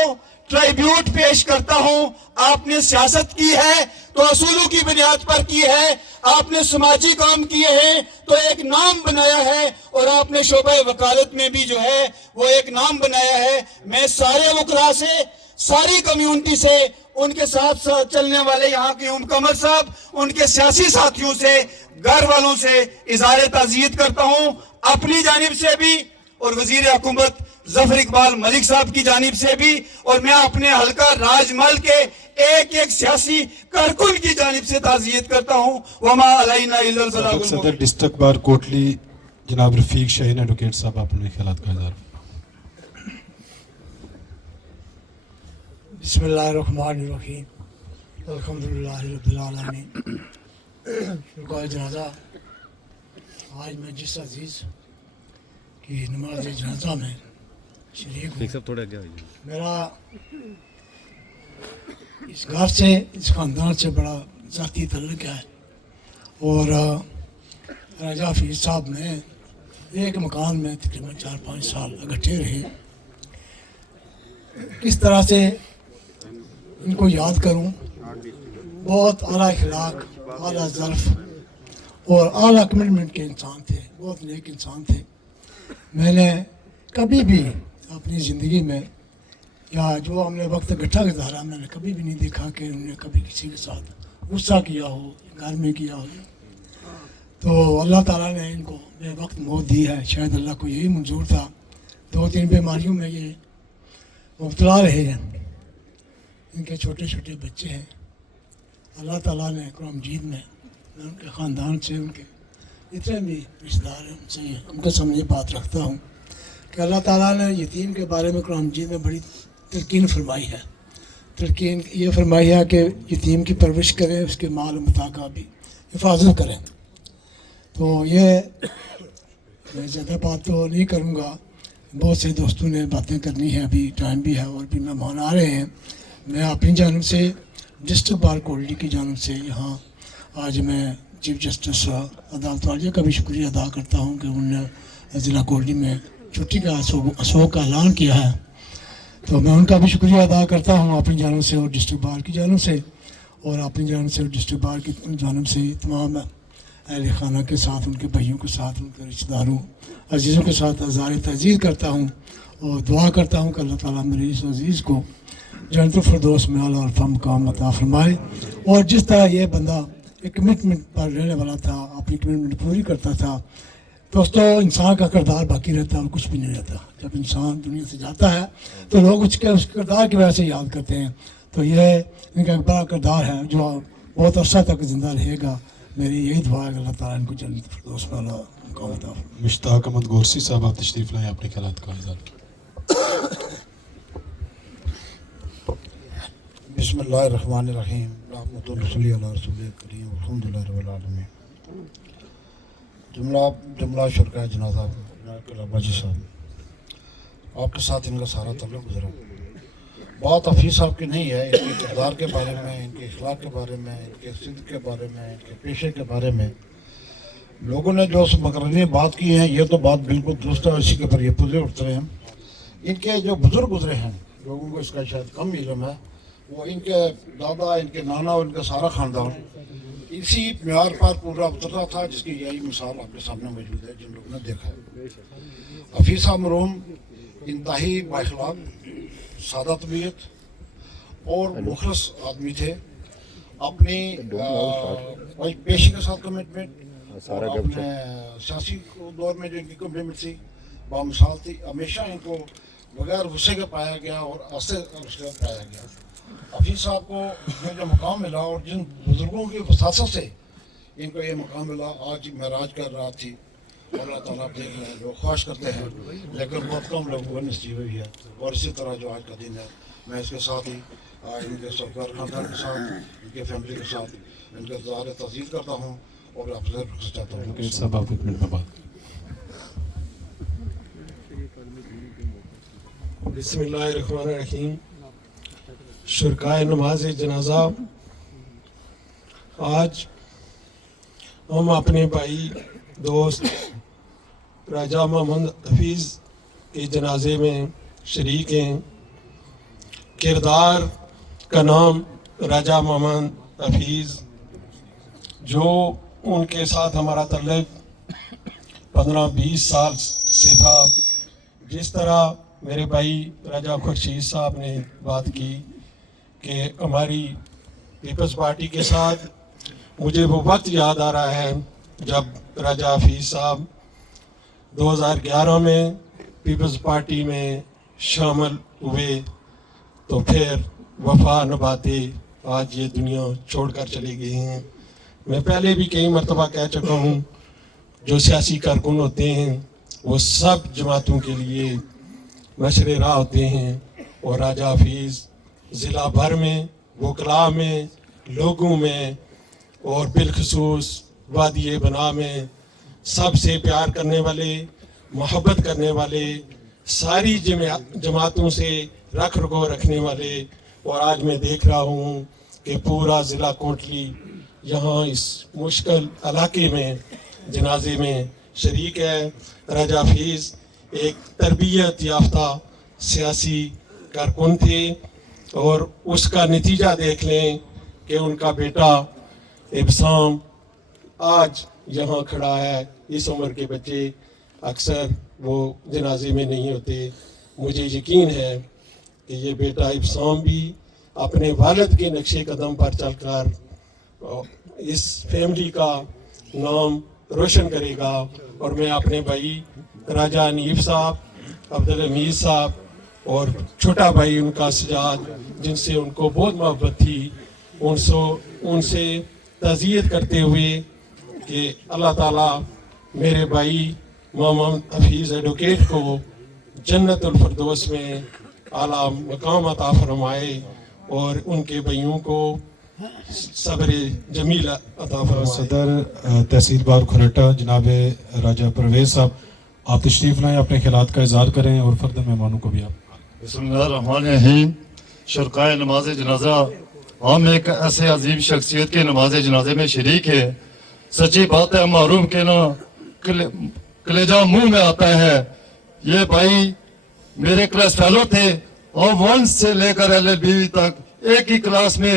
ٹرائیبیوٹ پیش کرتا ہوں۔ آپ نے سیاست کی ہے تو اصولوں کی بنیاد پر کی ہے، آپ نے سماجی کام کیے ہیں تو ایک نام بنایا ہے، اور آپ نے شعبہ وکالت میں بھی جو ہے وہ ایک نام بنایا ہے۔ میں سارے وکلاء سے، ساری کمیونٹی سے، ان کے ساتھ چلنے والے یہاں کے قمر صاحب، ان کے سیاسی ساتھیوں سے، گھر والوں سے اظہار تعزیت کرتا ہوں، اپنی جانب سے بھی اور وزیر حکومت ظفر اقبال ملک صاحب کی جانب سے بھی، اور میں اپنے حلقہ راج محل کے ایک سیاسی کارکن کی جانب سے تعزیت کرتا ہوں۔ وما علینا الا البلاغ المبین۔ صدر ڈسٹرکٹ بار کوٹلی جناب رفیق شاہین ایڈوکیٹ صاحب اپنے خیالات کا اظہار۔ بسم اللہ الرحمن الرحیم، الحمدللہ رب العالمین۔ شرکائے جنازہ، آج میں جس عزیز کی نماز جنازہ میں شریک ہوں، میرا اس گھر سے، اس خاندان سے بڑا ذاتی تعلق ہے، اور راجہ حفیظ صاحب نے ایک مکان میں تقریباً 4-5 سال اکٹھے رہے۔ کس طرح سے ان کو یاد کروں، بہت اعلیٰ اخلاق، اعلیٰ ظرف اور اعلیٰ کمٹمنٹ کے انسان تھے، بہت نیک انسان تھے۔ میں نے کبھی بھی اپنی زندگی میں، یا جو ہم نے وقت اکٹھا گزارا، میں نے کبھی بھی نہیں دیکھا کہ انہوں نے کبھی کسی کے ساتھ غصہ کیا ہو، گھر میں کیا ہو۔ تو اللہ تعالیٰ نے ان کو بے وقت موت دی ہے، شاید اللہ کو یہی منظور تھا۔ 2-3 بیماریوں میں یہ مبتلا رہے ہیں، ان کے چھوٹے چھوٹے بچے ہیں۔ اللہ تعالیٰ نے قرآن مجید میں ان کے خاندان سے، ان کے جتنے بھی رشتہ دار ہیں، ان سے ان کے سامنے بات رکھتا ہوں کہ اللہ تعالیٰ نے یتیم کے بارے میں قرآن مجید میں بڑی تلقین فرمائی ہے۔ تلقین یہ فرمائی ہے کہ یتیم کی پرورش کریں، اس کے مال و متاع کا بھی حفاظت کریں۔ تو یہ میں زیادہ بات تو نہیں کروں گا، بہت سے دوستوں نے باتیں کرنی ہے، ابھی ٹائم بھی ہے اور بھی مہمان آ رہے ہیں۔ میں اپنی جانب سے، ڈسٹرکٹ بار کوٹلی کی جانب سے، یہاں آج میں چیف جسٹس عدالت والیہ کا بھی شکریہ ادا کرتا ہوں کہ انہوں نے ضلع کوٹلی میں چھٹی کا اسوق کا اعلان کیا ہے، تو میں ان کا بھی شکریہ ادا کرتا ہوں اپنی جانب سے اور ڈسٹرکٹ بار کی جانب سے۔ اور اپنی جانب سے ڈسٹرکٹ بار کی جانب سے تمام اہل خانہ کے ساتھ، ان کے بھائیوں کے ساتھ، ان کے رشتہ داروں عزیزوں کے ساتھ اظہار تعزیت کرتا ہوں اور دعا کرتا ہوں کہ اللہ تعالیٰ میرے اس عزیز کو جنت الفردوس میں اعلیٰ عرفہ مقام عطا فرمائے. اور جس طرح یہ بندہ ایک کمٹمنٹ پر رہنے والا تھا، اپنی کمٹمنٹ پوری کرتا تھا، دوستو انسان کا کردار باقی رہتا ہے اور کچھ بھی نہیں رہتا. جب انسان دنیا سے جاتا ہے تو لوگ اس کے کردار کی وجہ سے یاد کرتے ہیں. تو یہ ان کا ایک بڑا کردار ہے جو بہت عرصہ تک زندہ رہے گا. میری یہی دعا ہے کہ اللہ تعالیٰ ان کو جنت الفردوس میں اعلیٰ مقام عطا فرمائے. مشتاق احمد گورسی صاحب آپ تشریف لائیں اپنے خیالات کا اظہار. بسم اللہ الرحمن الرحیم. رحمۃ اللہ صلی اللہ رسول کریم الحمد للہ رب العالمین. جملہ شرکائے جنازہ باجی صاحب، آپ کے ساتھ ان کا سارا تعلق گزرا. بات حفیظ صاحب کی نہیں ہے، ان کے کردار کے بارے میں، ان کے اخلاق کے بارے میں، ان کے صدق کے بارے میں، ان کے پیشے کے بارے میں لوگوں نے جو مقرری بات کی ہے، یہ تو بات بالکل درست ہے. اسی کے اوپر یہ پورے اٹھتے ہیں. ان کے جو بزرگ گزرے ہیں، لوگوں کو اس کا شاید کم علم ہے، وہ ان کے دادا، ان کے نانا اور ان کا سارا خاندان اسی معیار پر پورا اترتا تھا، جس کی یہی مثال آپ کے سامنے موجود ہے جن لوگوں نے دیکھا ہے. حفیظ صاحب مرحوم انتہائی بااخلاق، سادہ طبیعت اور مخلص آدمی تھے. اپنی پیشے کے ساتھ کمٹمنٹ اور اپنے سیاسی دور میں جو ان کی کمٹمنٹ تھی بامثال تھی. ہمیشہ ان کو بغیر غصے کے پایا گیا اور آہستہ آہستہ پایا گیا. حفیظ صاحب کو جو مقام ملا اور جن بزرگوں کی وساطت سے ان کو یہ مقام ملا، آج معراج کر رہا تھی. اور اللہ تعالیٰ آپ دیکھ رہے ہیں، لوگ خواہش کرتے ہیں لیکن بہت کم لوگوں کو نصیب ہوئی ہے. اور اسی طرح جو آج کا دن ہے، میں اس کے ساتھ ہی ان کے سرکار خاندان کے ساتھ، ان کے فیملی کے ساتھ ان کا اظہار تعزیت کرتا ہوں اور آپ سے رخصت چاہتا ہوں. بسم اللہ الرحمن الرحیم. شرکائے نماز جنازہ، آج ہم اپنے بھائی دوست راجہ محمد حفیظ کے جنازے میں شریک ہیں. کردار کا نام راجہ محمد حفیظ، جو ان کے ساتھ ہمارا تعلق 15-20 سال سے تھا. جس طرح میرے بھائی راجہ خورشید صاحب نے بات کی کہ ہماری پیپلز پارٹی کے ساتھ، مجھے وہ وقت یاد آ رہا ہے جب راجہ حفیظ صاحب 2011 میں پیپلز پارٹی میں شامل ہوئے تو پھر وفا نبھاتے آج یہ دنیا چھوڑ کر چلے گئے ہیں. میں پہلے بھی کئی مرتبہ کہہ چکا ہوں، جو سیاسی کارکن ہوتے ہیں وہ سب جماعتوں کے لیے مشر راہ ہوتے ہیں. اور راجہ حفیظ ضلع بھر میں، وکلاء میں، لوگوں میں اور بالخصوص وادی بنا میں سب سے پیار کرنے والے، محبت کرنے والے، ساری جماعتوں سے رکھ رکھو رکھنے والے. اور آج میں دیکھ رہا ہوں کہ پورا ضلع کوٹلی یہاں اس مشکل علاقے میں جنازے میں شریک ہے. راجہ حفیظ ایک تربیت یافتہ سیاسی کارکن تھے اور اس کا نتیجہ دیکھ لیں کہ ان کا بیٹا ابسام آج یہاں کھڑا ہے. اس عمر کے بچے اکثر وہ جنازے میں نہیں ہوتے. مجھے یقین ہے کہ یہ بیٹا ابسام بھی اپنے والد کے نقش قدم پر چل کر اس فیملی کا نام روشن کرے گا. اور میں اپنے بھائی راجہ انیف صاحب، عبدالحمید صاحب اور چھوٹا بھائی ان کا سجاد، جن سے ان کو بہت محبت تھی، ان سے تعزیت کرتے ہوئے کہ اللہ تعالیٰ میرے بھائی محمد حفیظ ایڈوکیٹ کو جنت الفردوس میں اعلیٰ مقام عطا فرمائے اور ان کے بھائیوں کو صبر جمیل عطا فرمائے. صدر تحصیل بار کھرٹا جناب راجہ پرویز صاحب، آپ تشریف لائیں، اپنے خیالات کا اظہار کریں اور فرد مہمانوں کو بھی آپ. بسم اللہ الرحمن الرحیم. شرکائے نماز جنازہ، ہم ایک ایسے عظیم شخصیت کے نماز جنازے میں شریک ہے. سچی بات ہے، معروف کے نا کلیجہ منہ میں آتا ہے. یہ بھائی میرے کلاس فیلو تھے اور 1 سے لے کر LLB تک ایک ہی کلاس میں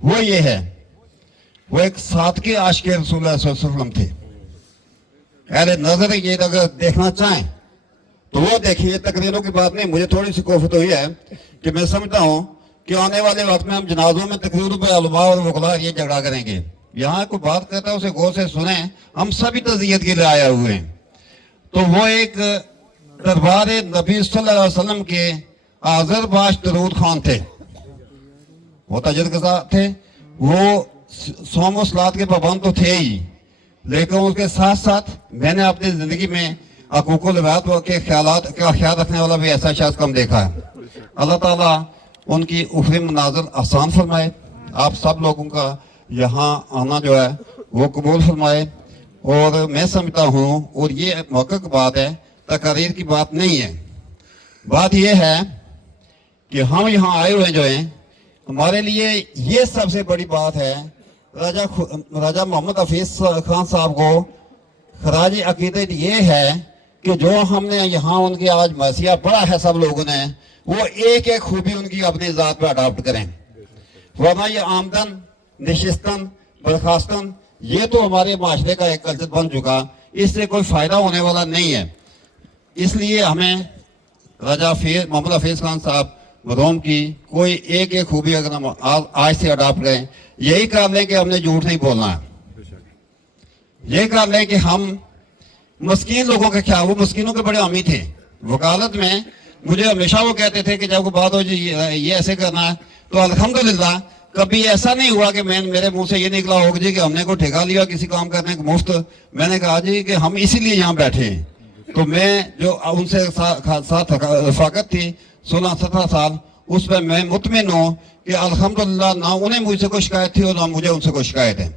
وہ یہ ہے, وہ ایک صادق عاشق رسول اللہ صلی اللہ علیہ وسلم تھے. اہل نظر یہ اگر دیکھنا چاہیں تو وہ دیکھیے. تقریروں کی بات نہیں, مجھے تھوڑی سی کوفت ہوئی ہے کہ میں سمجھتا ہوں کہ آنے والے وقت میں ہم جنازوں میں تقریروں پہ علماء اور وکلاء یہ جھگڑا کریں گے. یہاں کوئی بات کرتا ہے اسے غور سے سنیں, ہم سبھی تعزیت کے لیے آئے ہوئے ہیں. تو وہ ایک دربار نبی صلی اللہ علیہ وسلم کے حاضر باش درود خان تھے, وہ تجربہ گزار تھے, وہ صوم و صلات کے پابند تو تھے ہی, لیکن اس کے ساتھ ساتھ میں نے اپنی زندگی میں حقوق العباد کے خیالات کا خیال رکھنے والا بھی ایسا شخص کم دیکھا ہے. اللہ تعالیٰ ان کی اخری مناظر آسان فرمائے, آپ سب لوگوں کا یہاں آنا جو ہے وہ قبول فرمائے. اور میں سمجھتا ہوں, اور یہ موقع کی بات ہے, تقاریر کی بات نہیں ہے, بات یہ ہے کہ ہم یہاں آئے ہوئے جو ہیں, ہمارے لیے یہ سب سے بڑی بات ہے راجہ محمد حفیظ خان صاحب کو خراج عقیدت یہ ہے کہ جو ہم نے یہاں ان کی آج مرثیہ پڑھا ہے سب لوگوں نے, وہ ایک ایک خوبی ان کی اپنی ذات پہ اڈاپٹ کریں. ورنہ یہ آمدن نشستن برخاستن یہ تو ہمارے معاشرے کا ایک کلچر بن چکا, اس سے کوئی فائدہ ہونے والا نہیں ہے. اس لیے ہمیں راجہ محمد حفیظ خان صاحب مرحوم کی کوئی ایک ایک خوبی اگر ہم آج سے اڈاپٹ کریں, یہی کر لیں کہ ہم نے جھوٹ نہیں بولنا ہے, یہی کر لیں کہ ہم مسکین لوگوں کے خیال, وہ مسکینوں کے بڑے حامی تھے. وکالت میں مجھے ہمیشہ وہ کہتے تھے کہ جب کوئی بات ہو جی یہ ایسے کرنا ہے, تو الحمدللہ کبھی ایسا نہیں ہوا کہ میرے منہ سے یہ نکلا ہوگا جی کہ ہم نے کوئی ٹھیکہ لیا کسی کام کرنے کو مفت. میں نے کہا جی کہ ہم اسی لیے یہاں بیٹھے ہیں. تو میں جو ان سے ساتھ رفاقت تھی 16-17 سال, اس پہ میں مطمئن ہوں کہ الحمدللہ نہ انہیں مجھ سے کوئی شکایت تھی اور نہ مجھے ان سے کوئی شکایت ہے.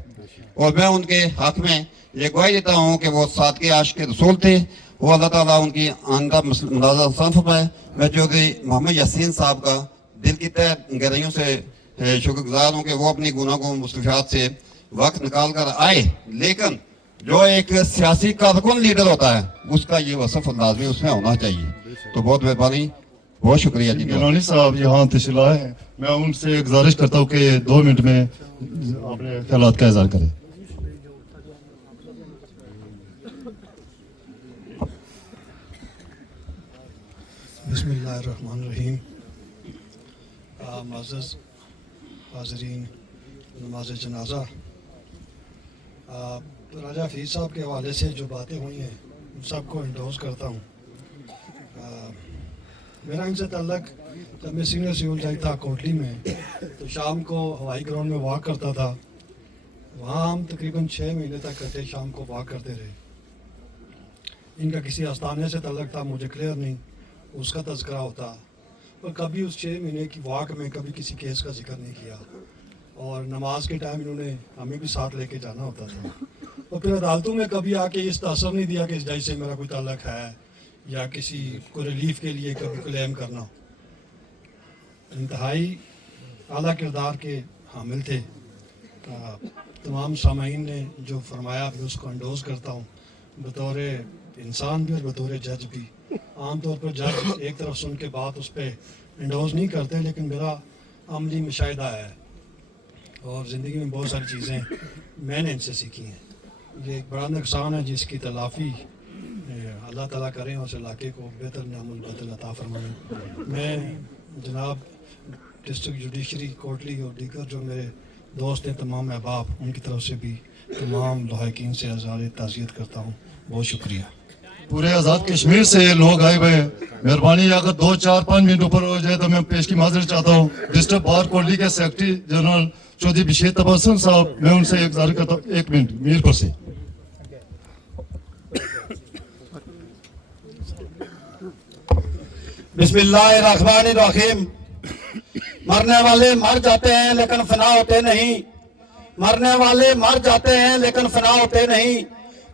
اور میں ان کے حق میں یہ گواہی دیتا ہوں کہ وہ صادق عاشق رسول تھے. وہ اللہ تعالیٰ ان کی آئندہ مناظر آسان فرمائے. میں چودھری محمد یاسین صاحب کا دل کی تہ گہرائیوں سے شکر گزار ہوں کہ وہ اپنی گناہوں مصطلحات سے وقت نکال کر آئے, لیکن جو ایک سیاسی کارکن لیڈر ہوتا ہے اس کا یہ وصف لازمی اس میں ہونا چاہیے. تو بہت مہربانی, بہت شکریہ جی. گیلانی صاحب یہاں تشریف لائے ہیں, میں ان سے گزارش کرتا ہوں کہ 2 منٹ میں اپنے خیالات کا اظہار کریں. بسم اللہ الرحمن الرحیم. معزز حاضرین نماز جنازہ, راجہ حفیظ صاحب کے حوالے سے جو باتیں ہوئی ہیں ان سب کو انڈوز کرتا ہوں. میرا ان سے تعلق جب میں سینئر سیول جج تھا کوٹلی میں, تو شام کو ہوائی گراؤنڈ میں واک کرتا تھا. وہاں ہم تقریباً 6 مہینے تک کرتے شام کو واک کرتے رہے. ان کا کسی آستانے سے تعلق تھا مجھے کلیئر نہیں, اس کا تذکرہ ہوتا, اور کبھی اس 6 مہینے کی واک میں کبھی کسی کیس کا ذکر نہیں کیا. اور نماز کے ٹائم انہوں نے ہمیں بھی ساتھ لے کے جانا ہوتا تھا. اور پھر عدالتوں میں کبھی آ کے اس تاثر نہیں دیا کہ اس جج سے میرا کوئی تعلق ہے یا کسی کو ریلیف کے لیے کبھی کلیم کرنا. انتہائی اعلیٰ کردار کے حامل تھے. تمام سامعین نے جو فرمایا بھی اس کو انڈوز کرتا ہوں, بطور انسان بھی اور بطور جج بھی. عام طور پر جج ایک طرف سن کے بات اس پہ انڈوز نہیں کرتے, لیکن میرا عملی مشاہدہ ہے اور زندگی میں بہت ساری چیزیں میں نے ان سے سیکھی ہیں. یہ ایک بڑا نقصان ہے جس کی تلافی اللہ تعالیٰ کریں اور اس علاقے کو بہتر نعم البدل عطا فرمائیں. میں جناب ڈسٹرکٹ جوڈیشری کوٹلی اور دیگر جو میرے دوست ہیں تمام احباب, ان کی طرف سے بھی تمام لواحقین سے اظہار تعزیت کرتا ہوں. بہت شکریہ. پورے آزاد کشمیر سے لوگ آئے ہوئے ہیں, مہربانی اگر 2-4-5 منٹ اوپر ہو جائے تو میں پیش کی معذرت چاہتا ہوں. ڈسٹرکٹ بار کوٹلی کے سیکرٹری جنرل چودھری بشیر تبسم صاحب, میں ان سے گزارش کرتا ہوں 1 منٹ میر پر سے. بسم اللہ الرحمن الرحیم. مرنے والے مر جاتے ہیں لیکن فنا ہوتے نہیں. مرنے والے مر جاتے ہیں لیکن فنا ہوتے نہیں,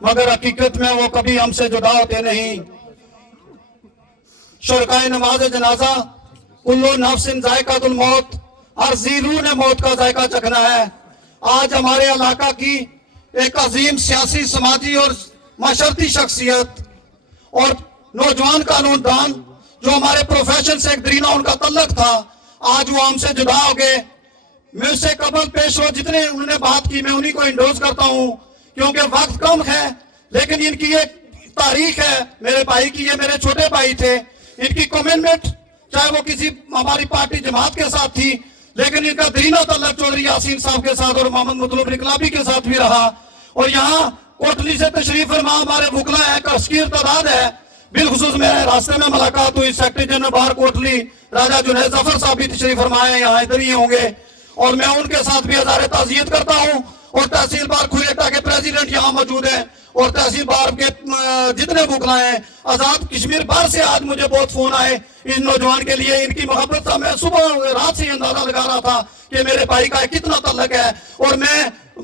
مگر حقیقت میں وہ کبھی ہم سے جدا ہوتے نہیں. شرکائے نماز جنازہ, کلو نفس ذائقۃ الموت, ہر ذی روح نے موت کا ذائقہ چکھنا ہے. آج ہمارے علاقہ کی ایک عظیم سیاسی, سماجی اور معاشرتی شخصیت اور نوجوان قانون دان جو ہمارے پروفیشن سے ایک درینا ان کا تعلق تھا, آج وہ ہم سے جدا ہو گئے. میں اس سے قبل پیش ہو جتنے انہوں نے بات کی میں انہی کو انڈوز کرتا ہوں کیونکہ وقت کم ہے، لیکن ان کی ایک تاریخ ہے میرے بھائی کی، یہ میرے چھوٹے بھائی تھے، ان کی کمٹمنٹ چاہے وہ کسی ہماری پارٹی جماعت کے ساتھ تھی، لیکن ان کا دینہ تعلق چودھری یاسین صاحب کے ساتھ اور محمد مطلوب انقلابی کے ساتھ بھی رہا. اور یہاں کوٹلی سے تشریف فرما ہمارے وکلا ہے، کثیر تعداد ہے، بالخصوص میرے راستے میں ملاقات ہوئی سیکرٹری جنرل بار کوٹلی راجہ جنید ظفر صاحب بھی تشریف فرمائے ہیں، یہاں ادھر ہی ہوں گے، اور میں ان کے ساتھ بھی ہزار تعزیت کرتا ہوں. اور تحصیل بار کھویٹا کے پریزیڈنٹ یہاں موجود ہیں، اور تحصیل بار کے جتنے وکلا ہیں، آزاد کشمیر بار سے آج مجھے بہت فون آئے اس نوجوان کے لیے، ان کی محبت کا میں صبح رات سے اندازہ لگا رہا تھا کہ میرے بھائی کا کتنا تعلق ہے. اور میں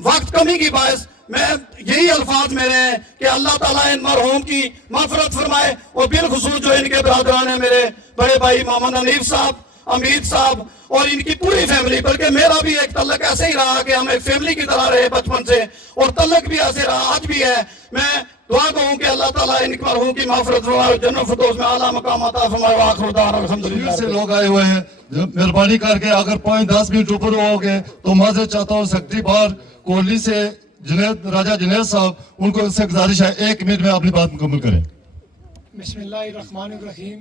وقت کمی کی باعث میں یہی الفاظ میرے ہیں کہ اللہ تعالیٰ ان مرحوم کی مغفرت فرمائے، اور بالخصوص جو ان کے برادران ہیں میرے بڑے بھائی محمد حنیف صاحب، امید صاحب اور ان کی پوری فیملی، بلکہ میرا بھی ایک تعلق ایسے ہی رہا کہ ہم ایک فیملی کی طرح رہے بچپن سے، اور تعلق بھی ایسے رہا آج بھی ہے. میں دعا کروں کہ اللہ تعالیٰ ان مرحوم کی مغفرت فرمائے، جنت الفردوس میں اعلیٰ مقام عطا فرمائے. وآخر دعوانا الحمدللہ. سے لوگ آئے ہوئے ہیں، مہربانی کر کے اگر 5-10 منٹ اوپر ہو گئے تو معذرت چاہتا ہوں. سیکرٹری بار کوہلی سے جنید راجہ جنید صاحب، ان کو سے گزارش ہے 1 منٹ میں اپنی بات مکمل کریں. بسم اللہ الرحمن الرحیم.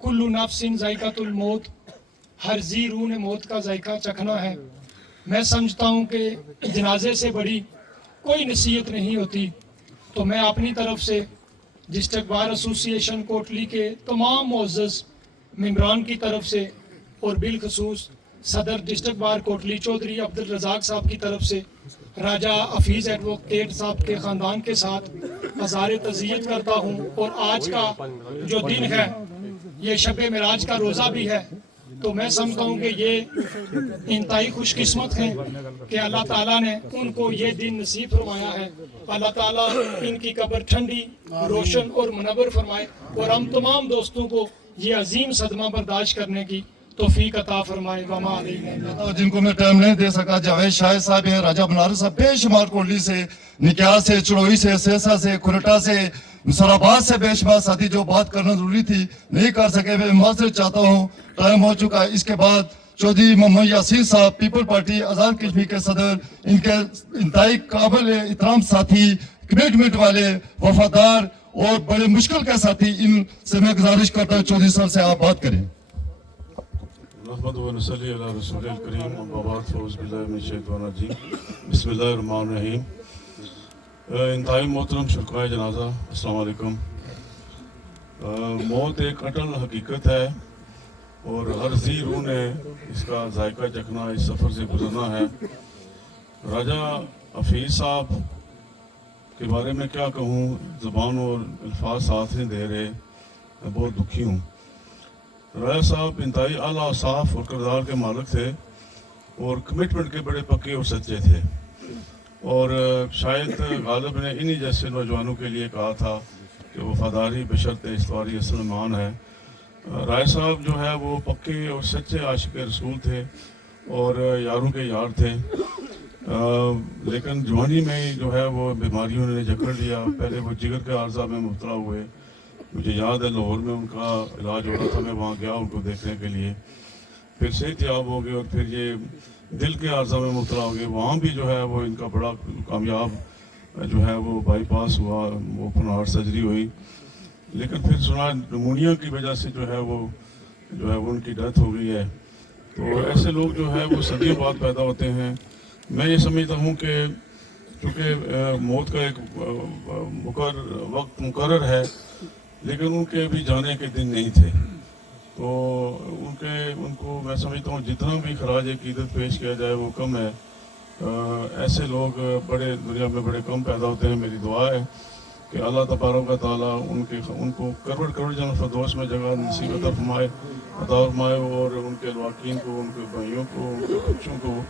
کل نفس ذائقۃ الموت، ہر ذی روح نے موت کا ذائقہ چکھنا ہے. میں سمجھتا ہوں کہ جنازے سے بڑی کوئی نصیحت نہیں ہوتی، تو میں اپنی طرف سے ڈسٹرکٹ بار ایسوسی ایشن کوٹلی کے تمام معزز ممبران کی طرف سے، اور بالخصوص صدر ڈسٹرکٹ بار کوٹلی چودھری عبدالرزاق صاحب کی طرف سے راجہ حفیظ ایڈوکیٹ صاحب کے خاندان کے ساتھ ہزار تعزیت کرتا ہوں. اور آج کا جو دن ہے یہ شب معراج کا روزہ بھی ہے، تو میں سمجھتا ہوں کہ یہ انتہائی خوش قسمت ہیں کہ اللہ تعالیٰ نے ان کو یہ دن نصیب فرمایا ہے. اللہ تعالیٰ ان کی قبر ٹھنڈی، روشن اور منور فرمائے، اور ہم تمام دوستوں کو یہ عظیم صدمہ برداشت کرنے کی توفیق عطا فرمائے. وما علینا. جن کو میں ٹائم نہیں دے سکا، جاوید شاہد صاحب ہیں، راجہ بنارس صاحب، بے شمار کوٹلی سے، نکیا سے، چڑوئی سے، سیسا سے، کھرٹا سے، سراباد سے بے شمار ساتھی جو بات کرنا ضروری تھی نہیں کر سکے. میں معذرت چاہتا ہوں، ٹائم ہو چکا ہے. اس کے بعد چودھری محمد یاسین صاحب، پیپل پارٹی آزاد کشمیر کے صدر، ان کے انتہائی قابل احترام ساتھی، کمٹمنٹ والے، وفادار اور بڑے مشکل کے ساتھی، ان سے میں گزارش کرتا ہوں چودھری صاحب سے آپ بات کریں. محمد و نصلی علی رسول الکریم، اما بعد فاعوذ باللہ من الشیطان الرجیم، بسم اللہ الرحمن الرحیم. انتہائی محترم شرکائے جنازہ، السلام علیکم. موت ایک اٹل حقیقت ہے، اور ہر ذی روح نے اس کا ذائقہ چکھنا، اس سفر سے گزرنا ہے. راجہ حفیظ صاحب کے بارے میں کیا کہوں، زبان اور الفاظ ساتھ نہیں دے رہے، میں بہت دکھی ہوں. راجہ صاحب انتہائی اعلیٰ صاف اور کردار کے مالک تھے، اور کمٹمنٹ کے بڑے پکے اور سچے تھے. اور شاید غالب نے انہی جیسے نوجوانوں کے لیے کہا تھا کہ وفاداری بشرط استواری اصل ایمان ہے. رائے صاحب جو ہے وہ پکے اور سچے عاشق رسول تھے، اور یاروں کے یار تھے. لیکن جوانی میں جو ہے وہ بیماریوں نے جکڑ لیا. پہلے وہ جگر کے عارضہ میں مبتلا ہوئے. مجھے یاد ہے لاہور میں ان کا علاج ہو رہا تھا، میں وہاں گیا ان کو دیکھنے کے لیے. پھر صحت یاب ہو گئے، اور پھر یہ دل کے عارضہ میں مبتلا ہو گئے. وہاں بھی جو ہے وہ ان کا بڑا کامیاب جو ہے وہ بائی پاس ہوا، اوپن ہارٹ سرجری ہوئی. لیکن پھر سنا نمونیا کی وجہ سے جو ہے وہ ان کی ڈیتھ ہو گئی ہے. تو ایسے لوگ جو ہے وہ صدیوں بعد پیدا ہوتے ہیں. میں یہ سمجھتا ہوں کہ چونکہ موت کا ایک وقت مقرر ہے، لیکن ان کے بھی جانے کے دن نہیں تھے. تو ان کو میں سمجھتا ہوں جتنا بھی خراج عقیدت پیش کیا جائے وہ کم ہے. ایسے لوگ بڑے دنیا میں بڑے کم پیدا ہوتے ہیں. میری دعا ہے کہ اللہ تبارک و تعالیٰ ان کو کروڑ جنت الفردوس میں جگہ نصیب عطا فرمائے، اور ان کے الواقین کو، ان کے بھائیوں کو، ان کے بچوں کو،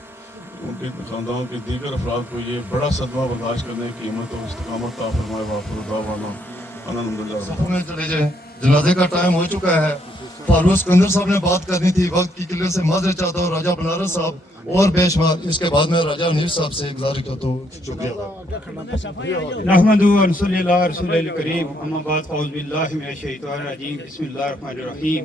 ان کے خاندان کے دیگر افراد کو یہ بڑا صدمہ برداشت کرنے کی ہمت اور استقامت عطا فرمائے. وآخر دعوانا الحمدللہ. چلے جائیں، جنازے کا ٹائم ہو چکا ہے. فاروق اسکندر صاحب نے بات کرنی تھی، وقت کی قلت سے معذرت چاہتا ہوں. راجہ بنارس صاحب اور بے شمار. اس کے بعد میں راجہ حنیف صاحب سے گزارش کرتا ہوں. شکریہ. نحمد و نصلی علی رسول الکریم، اما بعد فاعوذ باللہ من الشیطان الرجیم، بسم اللہ الرحمن الرحیم.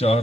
4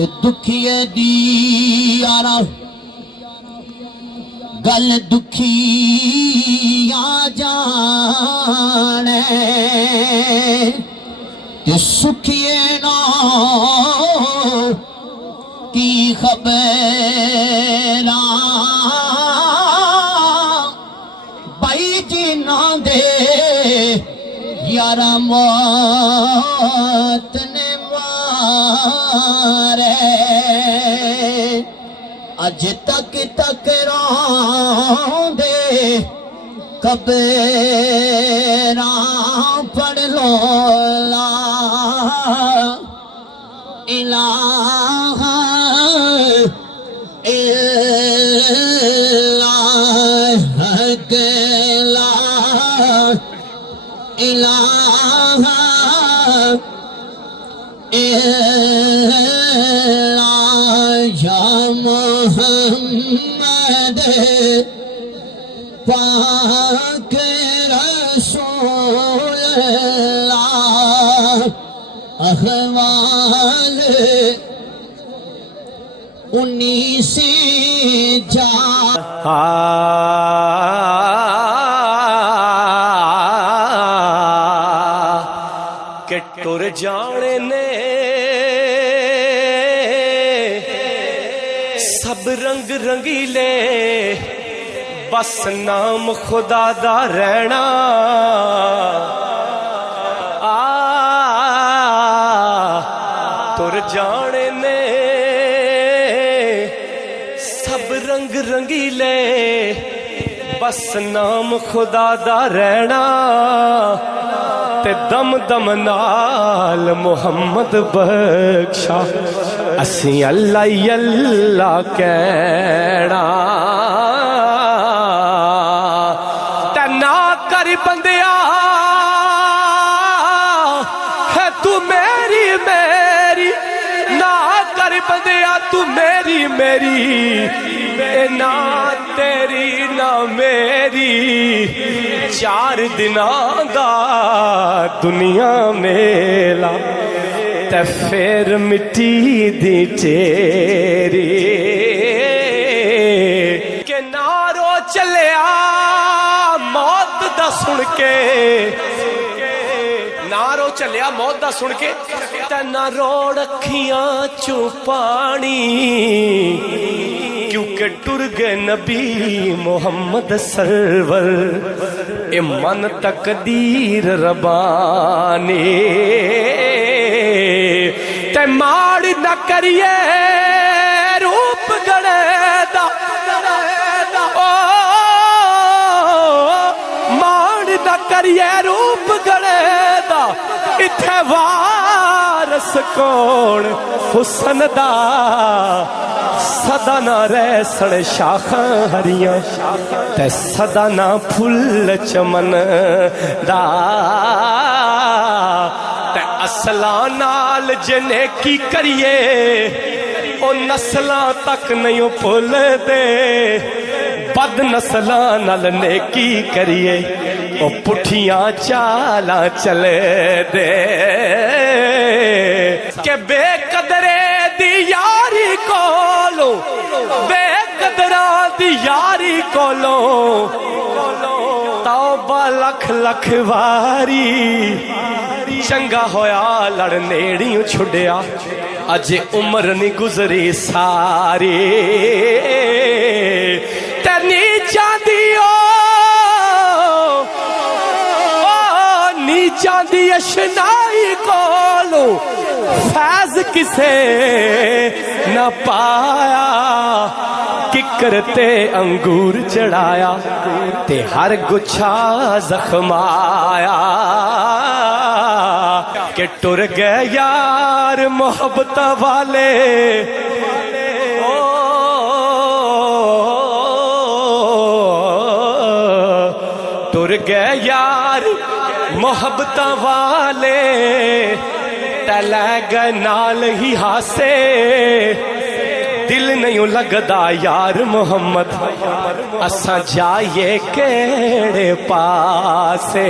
تے دکھیے دی یارا گل دکھی آ جانے تے سکھیے نا کی خبر بائی جینا دے یارا موت نے مارے اج تک رون دے قبراں پڑھ لو لا الہ الا لا الہ الا یا محمد پاک رسول اللہ احوال انیسی جا کہ ٹر جانے نے سب رنگ رنگیلے بس نام خدا دا رہنا تر جانے نے سب رنگ رنگیلے بس نام خدا دا رہنا تے دم دم نال محمد بخشا اسی اللہ اللہ کہنا تے نہ کر بندیا ہے تو میری میری نہ کر بندیا تو میری میری نہ تیری نہ میری چار دناں دا دنیا میلا تے پھر مٹی دی تیری کہ نارو چلیا موت دا سن کے نارو چلیا موت دا سن کے تے نہ روڑ اکھیاں چو پانی کیونکہ ٹر گئے نبی محمد سرور اے من تقدیر ربانی تے ماڑ نہ کریے روپ گڑے دا ماڑ نہ کریے روپ گڑے دا اتھے وارس کون حسن دا صدا نہ ریسن شاخاں ہریاں تے صدا نہ پھل چمن دا تے اصلاں نال جنے کی کریے او نسلاں تک نہیں بھول دے بد نسلاں نال نیکی کریے او پٹھیاں چالاں چلے دے کہ بے قدرے دی یاری کولو بے قدران دی یاری کولو توبہ لکھ لکھ واری چنگا ہویا لڑ نیڑیوں چھڑیا اج عمر نہیں گزری ساری تے نیچاں دیو نیچاں دی اشنائی کولو فیض کسے نہ پایا ککرتے انگور چڑھایا تے ہر گچھا زخمایا کہ ٹر گئے یار محبت والے ٹر گئے یار محبت والے لے گئے نال ہی ہاسے دل نہیں لگدا یار محمد اساں جائیے کیڑے پاسے